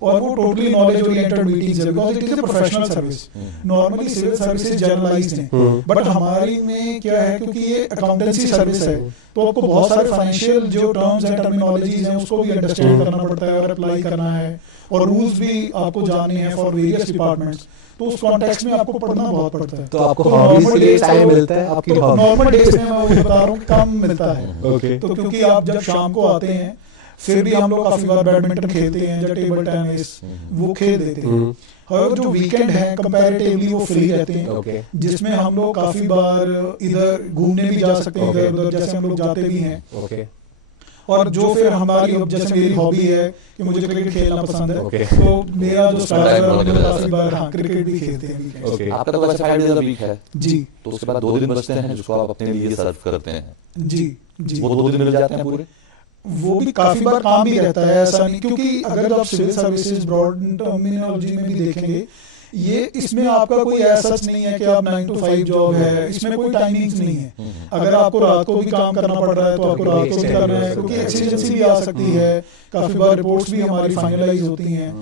और वो टोटली नॉलेज ओरिएंटेड मीटिंग्स है, because it is a professional service. Normally civil services generalized हैं, बट हमारी में क्या है, क्योंकि ये अकाउंटेंसी सर्विस है, तो आपको बहुत सारे फाइनेंशियल जो टर्म्स एंड टर्मिनोलॉजीज हैं उसको भी अंडरस्टैंड करना पड़ता है और अप्लाई करना है, और रूल्स भी आपको जानने हैं फॉर वेरियस डिपार्टमेंट्स। तो उस कॉन्टेक्स्ट में आपको पढ़ना बहुत पड़ता है। तो आपको हॉबीज के लिए टाइम मिलता है? आपकी नॉर्मल डेज में मैं वही बता रहा हूँ कम मिलता है। ओके। तो क्योंकि आप जब शाम को आते हैं, फिर भी हम लोग काफी बार बैडमिंटन खेलते हैं या टेबल टेनिस वो खेल देते हैं, और जो वीकेंड है कंपैरेटिवली वो फ्री रहते हैं, जिसमें हम लोग काफी बार इधर घूमने भी जा सकते हैं, इधर उधर जैसे हम लोग जाते भी हैं। और जो फिर हमारी, जैसे मेरी हॉबी है कि मुझे क्रिकेट खेलना पसंद है, तो मेरा जो स्टाइल है हम लोग काफी बार क्रिकेट भी खेलते हैं। आपका तो वैसे 5 डेज अ वीक है जी, तो उसके बाद 2 दिन बचते हैं जिसको आप अपने लिए सर्व करते हैं। जी जी, वो 2 दिन मिल जाते हैं पूरे? वो भी काफी बार काम भी रहता है, ऐसा नहीं, क्योंकि अगर आप सिविल सर्विसेज ब्रॉड टर्मिनोलॉजी में भी देखेंगे, ये इसमें आपका कोई ऐसा नहीं है कि आप 9 to 5 जॉब है, इसमें कोई टाइमिंग्स नहीं है। अगर आपको रात को भी काम करना पड़ रहा है तो आपको रात को भी करना है, क्योंकि एक्सीजेंसी भी आ सकती है, काफी बार रिपोर्ट्स भी हमारी फाइनलाइज होती हैं,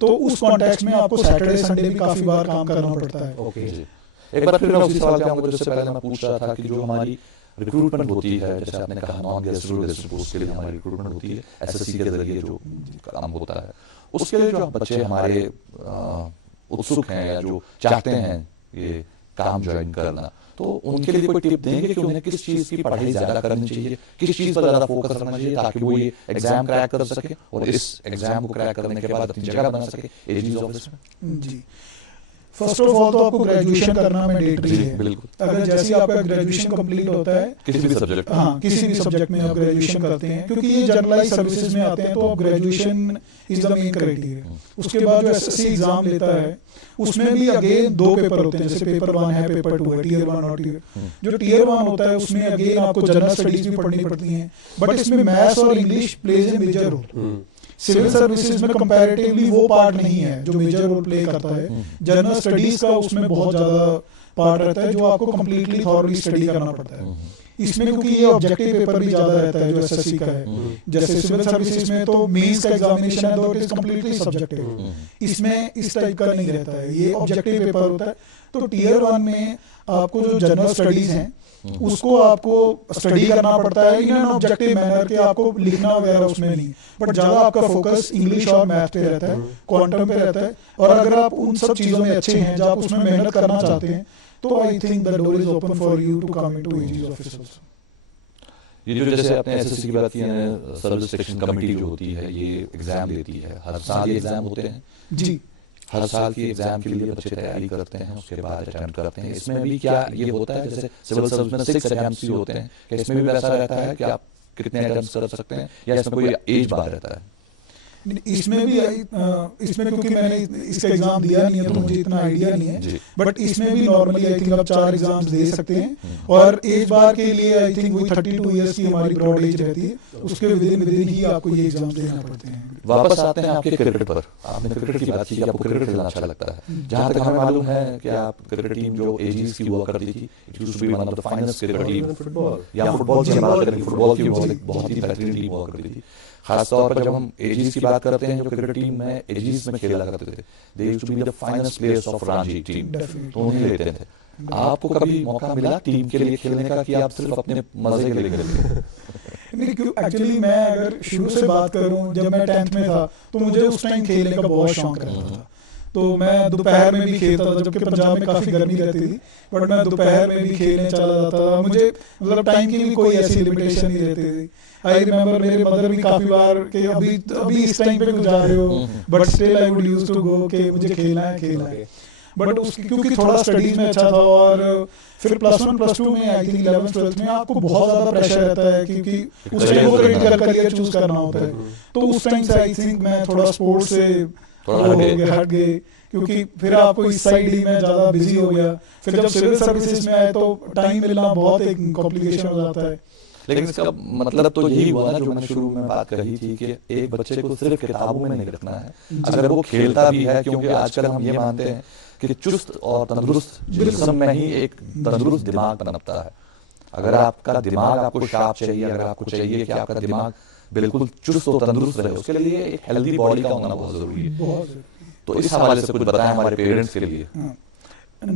तो उस कॉन्टेक्स्ट में आपको सैटरडे संडे भी काफी बार काम करना पड़ता है। ओके जी। एक बार फिर मैं उसी सवाल पे आऊंगा जिससे पहले मैं पूछ रहा था कि जो हमारी रिक्रूटमेंट होती है, जैसे आपने कहा नॉन गेस्ट पोस्ट के लिए हमारी रिक्रूटमेंट होती है एसएससी के जरिए जो काम होता है, उसके लिए जो बच्चे हमारे उत्सुक हैं या जो चाहते हैं ये काम ज्वाइन करना, तो उनके लिए कोई टिप देंगे कि उन्हें किस चीज की पढ़ाई ज्यादा करनी चाहिए, किस चीज पर ज्यादा फोकस करना चाहिए ताकि वो ये एग्जाम क्रैक कर सके और इस एग्जाम को क्रैक करने के बाद अपनी जगह बना सके एजीज ऑफिस में? जी, फर्स्ट ऑफ ऑल तो आपको ग्रेजुएशन करना मैंडेटरी है। बिल्कुल। अगर जैसे आपका ग्रेजुएशन कंप्लीट होता है किसी भी सब्जेक्ट, हाँ किसी भी सब्जेक्ट में आप ग्रेजुएशन करते हैं, क्योंकि ये जनरलाइज सर्विसेज में आते हैं, तो आप graduation is the main criteria. उसके बाद जो एसएससी एग्जाम लेता है उसमें भी अगेन 2 पेपर होते हैं, जैसे पेपर 1 है, पेपर 2 है, टियर 1 और टियर। जो टियर 1 होता है उसमें अगेन आपको जनरल स्टडीज भी पढ़नी पड़ती हैं, बट इसमें मैथ्स और English plays a major role. Civil services में कंपैरेटिवली वो पार्ट नहीं है जो मेजर रोल प्ले करता है। जनरल स्टडीज का उसमें बहुत ज्यादा पार्ट रहता है जो आपको कंप्लीटली थॉरली स्टडी करना पड़ता है। इसमें क्योंकि ये ऑब्जेक्टिव पेपर भी ज्यादा रहता है जो एसएससी का है, जैसे सिविल सर्विसेज में तो मेंस का एग्जामिनेशन है तो इट इज कंप्लीटली सब्जेक्टिव, इसमें इस टाइप का नहीं रहता है, ये ऑब्जेक्टिव पेपर होता है। तो टियर 1 में आपको जो जनरल स्टडीज हैं उसको आपको स्टडी करना पड़ता है इन एन ऑब्जेक्टिव मैनर के, आपको लिखना वगैरह उसमें नहीं, बट ज्यादा आपका फोकस इंग्लिश और मैथ पे रहता है, क्वांटम पे रहता है। और अगर आप उन सब चीजों में अच्छे हैं, जब आप उसमें मेहनत करना चाहते हैं, तो I think the door is open for you to come into AG's office also. ये जो जैसे आपने एसएससी की बात की है, सर्विस सिलेक्शन कमेटी जो होती है ये एग्जाम देती है, हर साल ये एग्जाम होते हैं जी, हर साल की एग्जाम के लिए बच्चे तैयारी करते हैं, उसके बाद अटेम्प्ट करते हैं। इसमें भी क्या ये होता है जैसे सिविल सर्विस में 6 एग्जाम्स ही होते हैं, क्या इसमें भी वैसा रहता है कि आप कितने अटेम्प्ट कर सकते हैं या इसमें कोई एज बार रहता है? इसमें भी इसमें क्योंकि मैंने इसका एग्जाम दिया नहीं है तो मुझे इतना आइडिया नहीं है, बट इसमें भी नॉर्मली आई थिंक आप 4 एग्जाम्स दे सकते हैं, और एज बार के लिए आई थिंक वही 32 इयर्स की हमारी ब्रॉड एज रहती है, उसके विदिन ही आपको ये एग्जाम देना पड़ते हैं। वापस आते हैं आपके क्रिकेट पर। आपने क्रिकेट की बात की, आपको क्रिकेट खेलना अच्छा लगता है। जहां तक हमें मालूम है कि आप क्रिकेट टीम जो एजीज की हुआ करती थी, it used to be one of the finest cricket team. या फुटबॉल की बात करें, फुटबॉल की बहुत ही बेहतरीन टीम हुआ करती थी। खासतौर पर जब हम एजीज की बात करते हैं, जो क्रिकेट टीम में एजीज में खेला करते थे, they used to be the finest players of Ranji team, तो उन्हें लेते थे। आपको कभी मौका मिला टीम के लिए खेलने का कि आप सिर्फ अपने मजे के लिए खेलते? नहीं, एक्चुअली मैं अगर शुरू से बात करूं, जब मैं 10th में था तो मुझे उस टाइम खेलने का बहुत शौक रहता था, तो मैं दोपहर में भी खेलता था, जबकि पंजाब में काफी गर्मी रहती थी, बट मैं दोपहर में भी खेलने चला जाता था। मुझे मतलब टाइम की भी कोई ऐसी लिमिटेशन नहीं रहती थी। आई रिमेम्बर मेरे मदर भी काफी बार कि अभी इस टाइम पे क्यों जा रहे हो, but still I would use to go कि मुझे खेलना है। बट क्योंकि थोड़ा स्टडीज में अच्छा था, और फिर +1 +2 में आई थिंक 11th 12th में आपको बहुत ज्यादा प्रेशर रहता है क्योंकि उस टाइम को करियर चूज करना होता है, तो उस टाइम से आई थिंक मैं थोड़ा स्पोर्ट्स से हट गए, क्योंकि फिर आपको इस साइड ही में ज्यादा बिजी हो गया। फिर जब सिविल सर्विसेज में आए तो टाइम मिलना बहुत एक कॉम्प्लिकेशन हो जाता है। लेकिन इसका मतलब तो यही हुआ ना जो मैंने शुरू में बात कही थी कि एक बच्चे को सिर्फ किताबों में नहीं रखना है, अगर वो खेलता भी है, क्योंकि आजकल हम ये मानते हैं कि चुस्त और तंदुरुस्त जिस्म में ही एक तंदुरुस्त दिमाग पनपता है। अगर आपका दिमाग आपको शार्प चाहिए, अगर आपको चाहिए कि आपका दिमाग बिल्कुल चुस्त और तंदुरुस्त रहे, उसके लिए एक हेल्दी बॉडी का होना बहुत जरूरी है। बहुत तो इस हवाले से कुछ बताएं हमारे पेरेंट्स के लिए।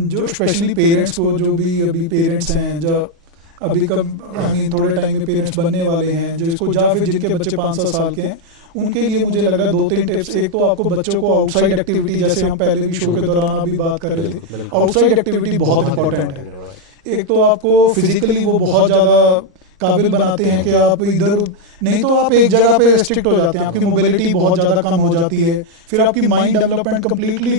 जो स्पेशली पेरेंट्स को, जो भी अभी पेरेंट्स हैं, जो अभी थोड़े टाइम में पेरेंट्स बनने वाले हैं, जो इसको या फिर जिनके बच्चे 5-7 साल के हैं, उनके लिए मुझे लग रहा है 2-3 टिप्स। एक तो आपको बच्चों को आउटसाइड एक्टिविटी, जैसे हम पहले भी शो के दौरान अभी बात कर रहे थे, आउटसाइड एक्टिविटी बहुत इंपॉर्टेंट है। एक तो आपको फिजिकली वो बहुत ज़्यादा काबिल बनाते हैं कि आप इधर, नहीं तो आप एक जगह पे रिस्ट्रिक्ट हो जाते हैं, आपकी मोबिलिटी बहुत ज़्यादा कम हो जाती है, फिर आपकी माइंड डेवलपमेंट कम्प्लीटली,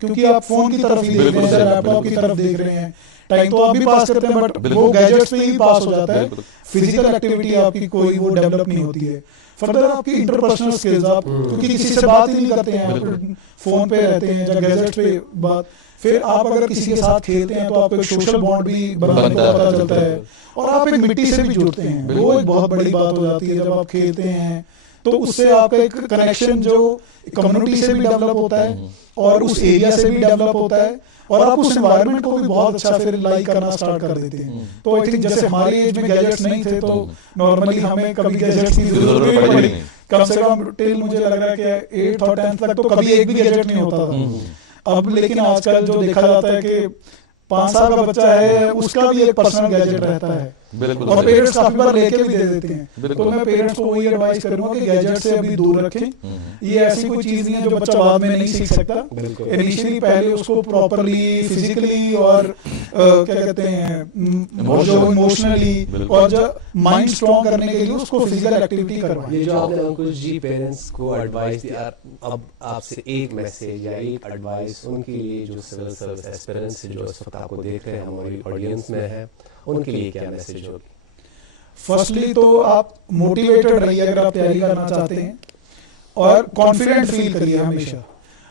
क्योंकि आप फोन की तरफ ही देख रहे हैं, लैपटॉप की तरफ देख रहे हैं, टाइम तो आप भी पास करते हैं बट वो गैजेट्स पे ही पास हो जाता है, फिजिकल एक्टिविटी आपकी कोई वो डेवलप नहीं होती है। फर्दर आपकी इंटरपर्सनल स्किल्स, आप क्योंकि किसी से बात ही नहीं करते हैं, आप फोन पे रहते हैं या गैजेट्स पे बात, फिर आप अगर किसी के साथ खेलते हैं तो आपको एक सोशल बॉन्ड भी बनाने का पता चलता है, और आप एक मिट्टी से भी जुड़ते हैं, वो एक बहुत बड़ी बात हो जाती है। जब आप खेलते हैं तो उससे आपका एक कनेक्शन जो कम्युनिटी से भी डेवलप होता है और उस एरिया से भी डेवलप होता है, और आप उस एनवायरनमेंट को भी बहुत अच्छा फिर लाइक करना स्टार्ट कर देते हैं। तो आई थिंक जैसे हमारी एज में गैजेट्स नहीं थे तो नॉर्मली हमें कभी गैजेट्स की जरूरत नहीं पड़ी, कम से कम टिल मुझे लग रहा है कि 8th और 10th तक तो कभी एक भी गैजेट नहीं होता था। अब लेकिन आजकल जो देखा जाता है कि 5 साल का बच्चा है, उसका भी एक पर्सनल गैजेट रहता है, और पेरेंट्स काफी बार लेके भी दे देते हैं। तो मैं पेरेंट्स को वही एडवाइस करूंगा कि गैजेट से अभी दूर रखें। ये ऐसी कोई चीज नहीं है जो बच्चा बाद में नहीं सीख सकता, इनिशियली पहले उसको प्रॉपरली फिजिकली और क्या कहते हैं जो इमोशनली और जो माइंड स्ट्रॉन्ग करने के लिए उसको फिजिकल एक्टिविटी करवाएं। ये जो आपने अंकुश जी पेरेंट्स को एडवाइस दी, अब आपसे एक मैसेज या एक एडवाइस उनके लिए जो सिविल सर्विस एस्पिरेंट्स जो इस वक्त आपको देख रहे हैं, हमारी ऑडियंस में है, उनके लिए क्या मैसेज होगी? फर्स्टली तो आप मोटिवेटेड रहिए अगर आप तैयारी करना चाहते हैं, और कॉन्फिडेंट फील करिए हमेशा।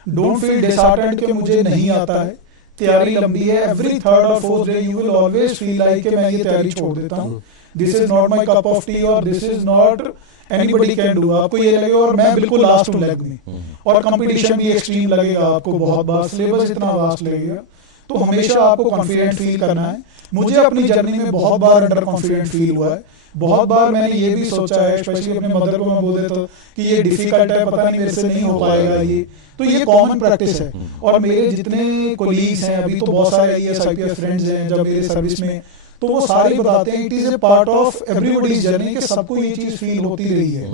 डोंट फील डिसहार्टेंड कि मुझे नहीं आता है, तैयारी लंबी है। एवरी 3rd और 4th day you will always feel like कि मैं ये तैयारी छोड़ देता हूँ, this is not my cup of tea, और this is not anybody can do. आपको ये लगेगा और मैं बिल्कुल लास्ट हूँ लेग में, और कंपटीशन भी एक्सट्रीम लगेगा आपको, बहुत बार सिलेबस इतना वास्ट लगेगा। तो हमेशा आपको कॉन्फिडेंट फील करना है। मुझे अपनी जर्नी में बहुत बार अंडर कॉन्फिडेंट फील हुआ है, बहुत बार मैंने ये भी सोचा है, स्पेशली अपने मदर को मैं बोल देता हूँ कि ये डिफिकल्ट है, पता नहीं मेरे से नहीं हो पाएगा ये, तो ये कॉमन प्रैक्टिस है। और मेरे जितने कोलीग्स हैं, अभी तो बहुत सारे IAS IPS फ्रेंड्स हैं जब मेरे सर्विस में, तो वो सारे बताते हैं it is a part of everybody's journey कि सबको ये चीज फील होती रही है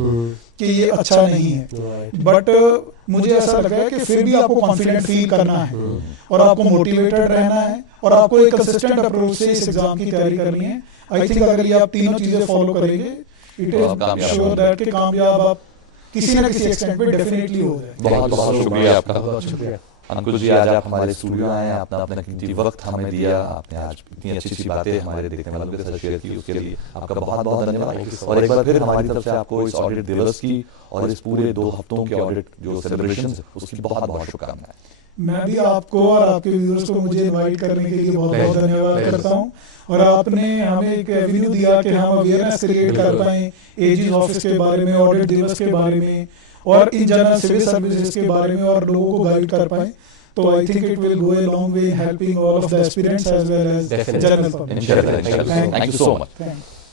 कि ये अच्छा नहीं है, बट मुझे ऐसा लगा है कि फिर भी आपको कॉन्फिडेंट फील करना है, और आपको मोटिवेटेड रहना है, और आपको एक कंसिस्टेंट अप्रोच से इस एग्जाम की तैयारी करनी है। आई थिंक अगर ये आप तीनों चीजें फॉलो करेंगे, इट इज श्योर दैट कि कामयाब आप किसी न किसी एक्सटेंट पे डेफिनेटली हो जाए। बहुत बहुत शुक्रिया आपका, बहुत शुक्रिया अंकुश जी, आज आप हमारे स्टूडियो आए, आपने अपना कीमती वक्त हमें दिया, आपने आज इतनी अच्छी अच्छी बातें हमारे देखने वालों के साथ शेयर की, उसके लिए आपका बहुत बहुत धन्यवाद। और एक बार फिर हमारी तरफ से आपको इस ऑडिट दिवस की और इस पूरे 2 हफ्तों के ऑडिट जो सेलिब्रेशन उसकी बहुत बहुत शुभकामनाएं। मैं भी आपको और आपके व्यूअर्स को मुझे इनवाइट करने के लिए बहुत बहुत धन्यवाद करता हूं, और आपने हमें एक एवेन्यू दिया कि हम अवेयरनेस क्रिएट कर पाएं एजीज ऑफिस के बारे में, ऑडिट दिवस के बारे में, और इन जनरल सिविल सर्विसेज के बारे में, और लोगों को गाइड कर पाएं। तो I think it will go a long way helping all of the aspirants as well as general public. इंशाल्लाह, थैंक यू सो मच।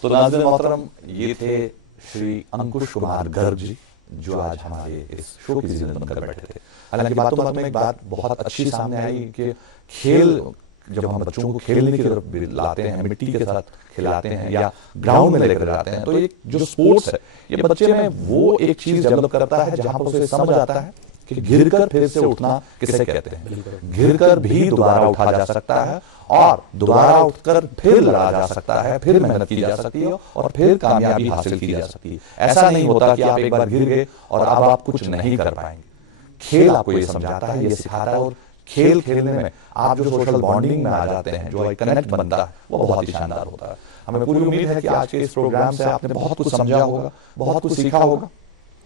तो नाज़रीन मोहतरम, ये थे श्री अंकुश कुमार गर्ग जी, जो आज हमारे इस शो की जिम्मेदारी बनकर बैठे थे। हालांकि बातों में एक बात बहुत अच्छी सामने आई कि खेल, जब हम बच्चों को खेलने की तरफ लाते हैं, मिट्टी के साथ खिलाते हैं या ग्राउंड में लेकर जाते हैं, तो ये जो स्पोर्ट्स है, ये बच्चे में वो एक चीज डेवलप करता है जहां पर उसे समझ आता है कि गिरकर फिर से उठना किसे कहते हैं, गिरकर भी दोबारा उठा जा सकता है, और दोबारा उठकर फिर लड़ा जा सकता है, फिर मेहनत की जा सकती है, और फिर कामयाबी हासिल की जा सकती है। ऐसा नहीं होता कि आप एक बार गिर गए और अब आप कुछ नहीं कर पाएंगे। खेल आपको ये समझाता है, ये सिखाता है, और खेल खेलने में आप जो सोशल बॉन्डिंग में आ जाते हैं, जो एक कनेक्ट बनता है, वो बहुत ही शानदार होता है। हमें पूरी उम्मीद है कि आज के इस प्रोग्राम से आपने बहुत कुछ समझा होगा, बहुत कुछ सीखा होगा,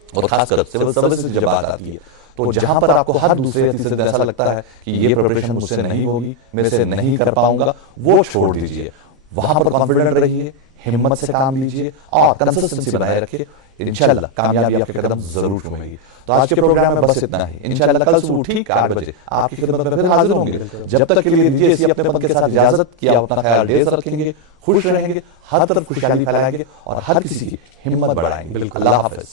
और खासकर सिविल सर्विस जब बात आती है तो जहां पर आपको हर दूसरे या तीसरे दिन ऐसा लगता है कि ये प्रिपरेशन मुझसे नहीं होगी, मेरे से नहीं कर पाऊंगा, वो छोड़ दीजिए। वहां पर कॉन्फिडेंट रहिए, हिम्मत से काम लीजिए और कंसिस्टेंसी बनाए रखिए। इंशाल्लाह कामयाबी आपके कदम जरूर चूमेगी। तो आज के प्रोग्राम में बस इतना ही। इंशाल्लाह कल सुबह ठीक 8 बजे आपकी खिदमत में फिर हाजिर होंगे। जब तक के लिए दीजिए इसी अपने पद के साथ इजाजत कि आप अपना ख्याल ढेर सारा रखेंगे, खुश रहेंगे, हर तरफ खुशहाली फैलाएंगे और हर किसी की हिम्मत बढ़ाएंगे। अल्लाह हाफिज।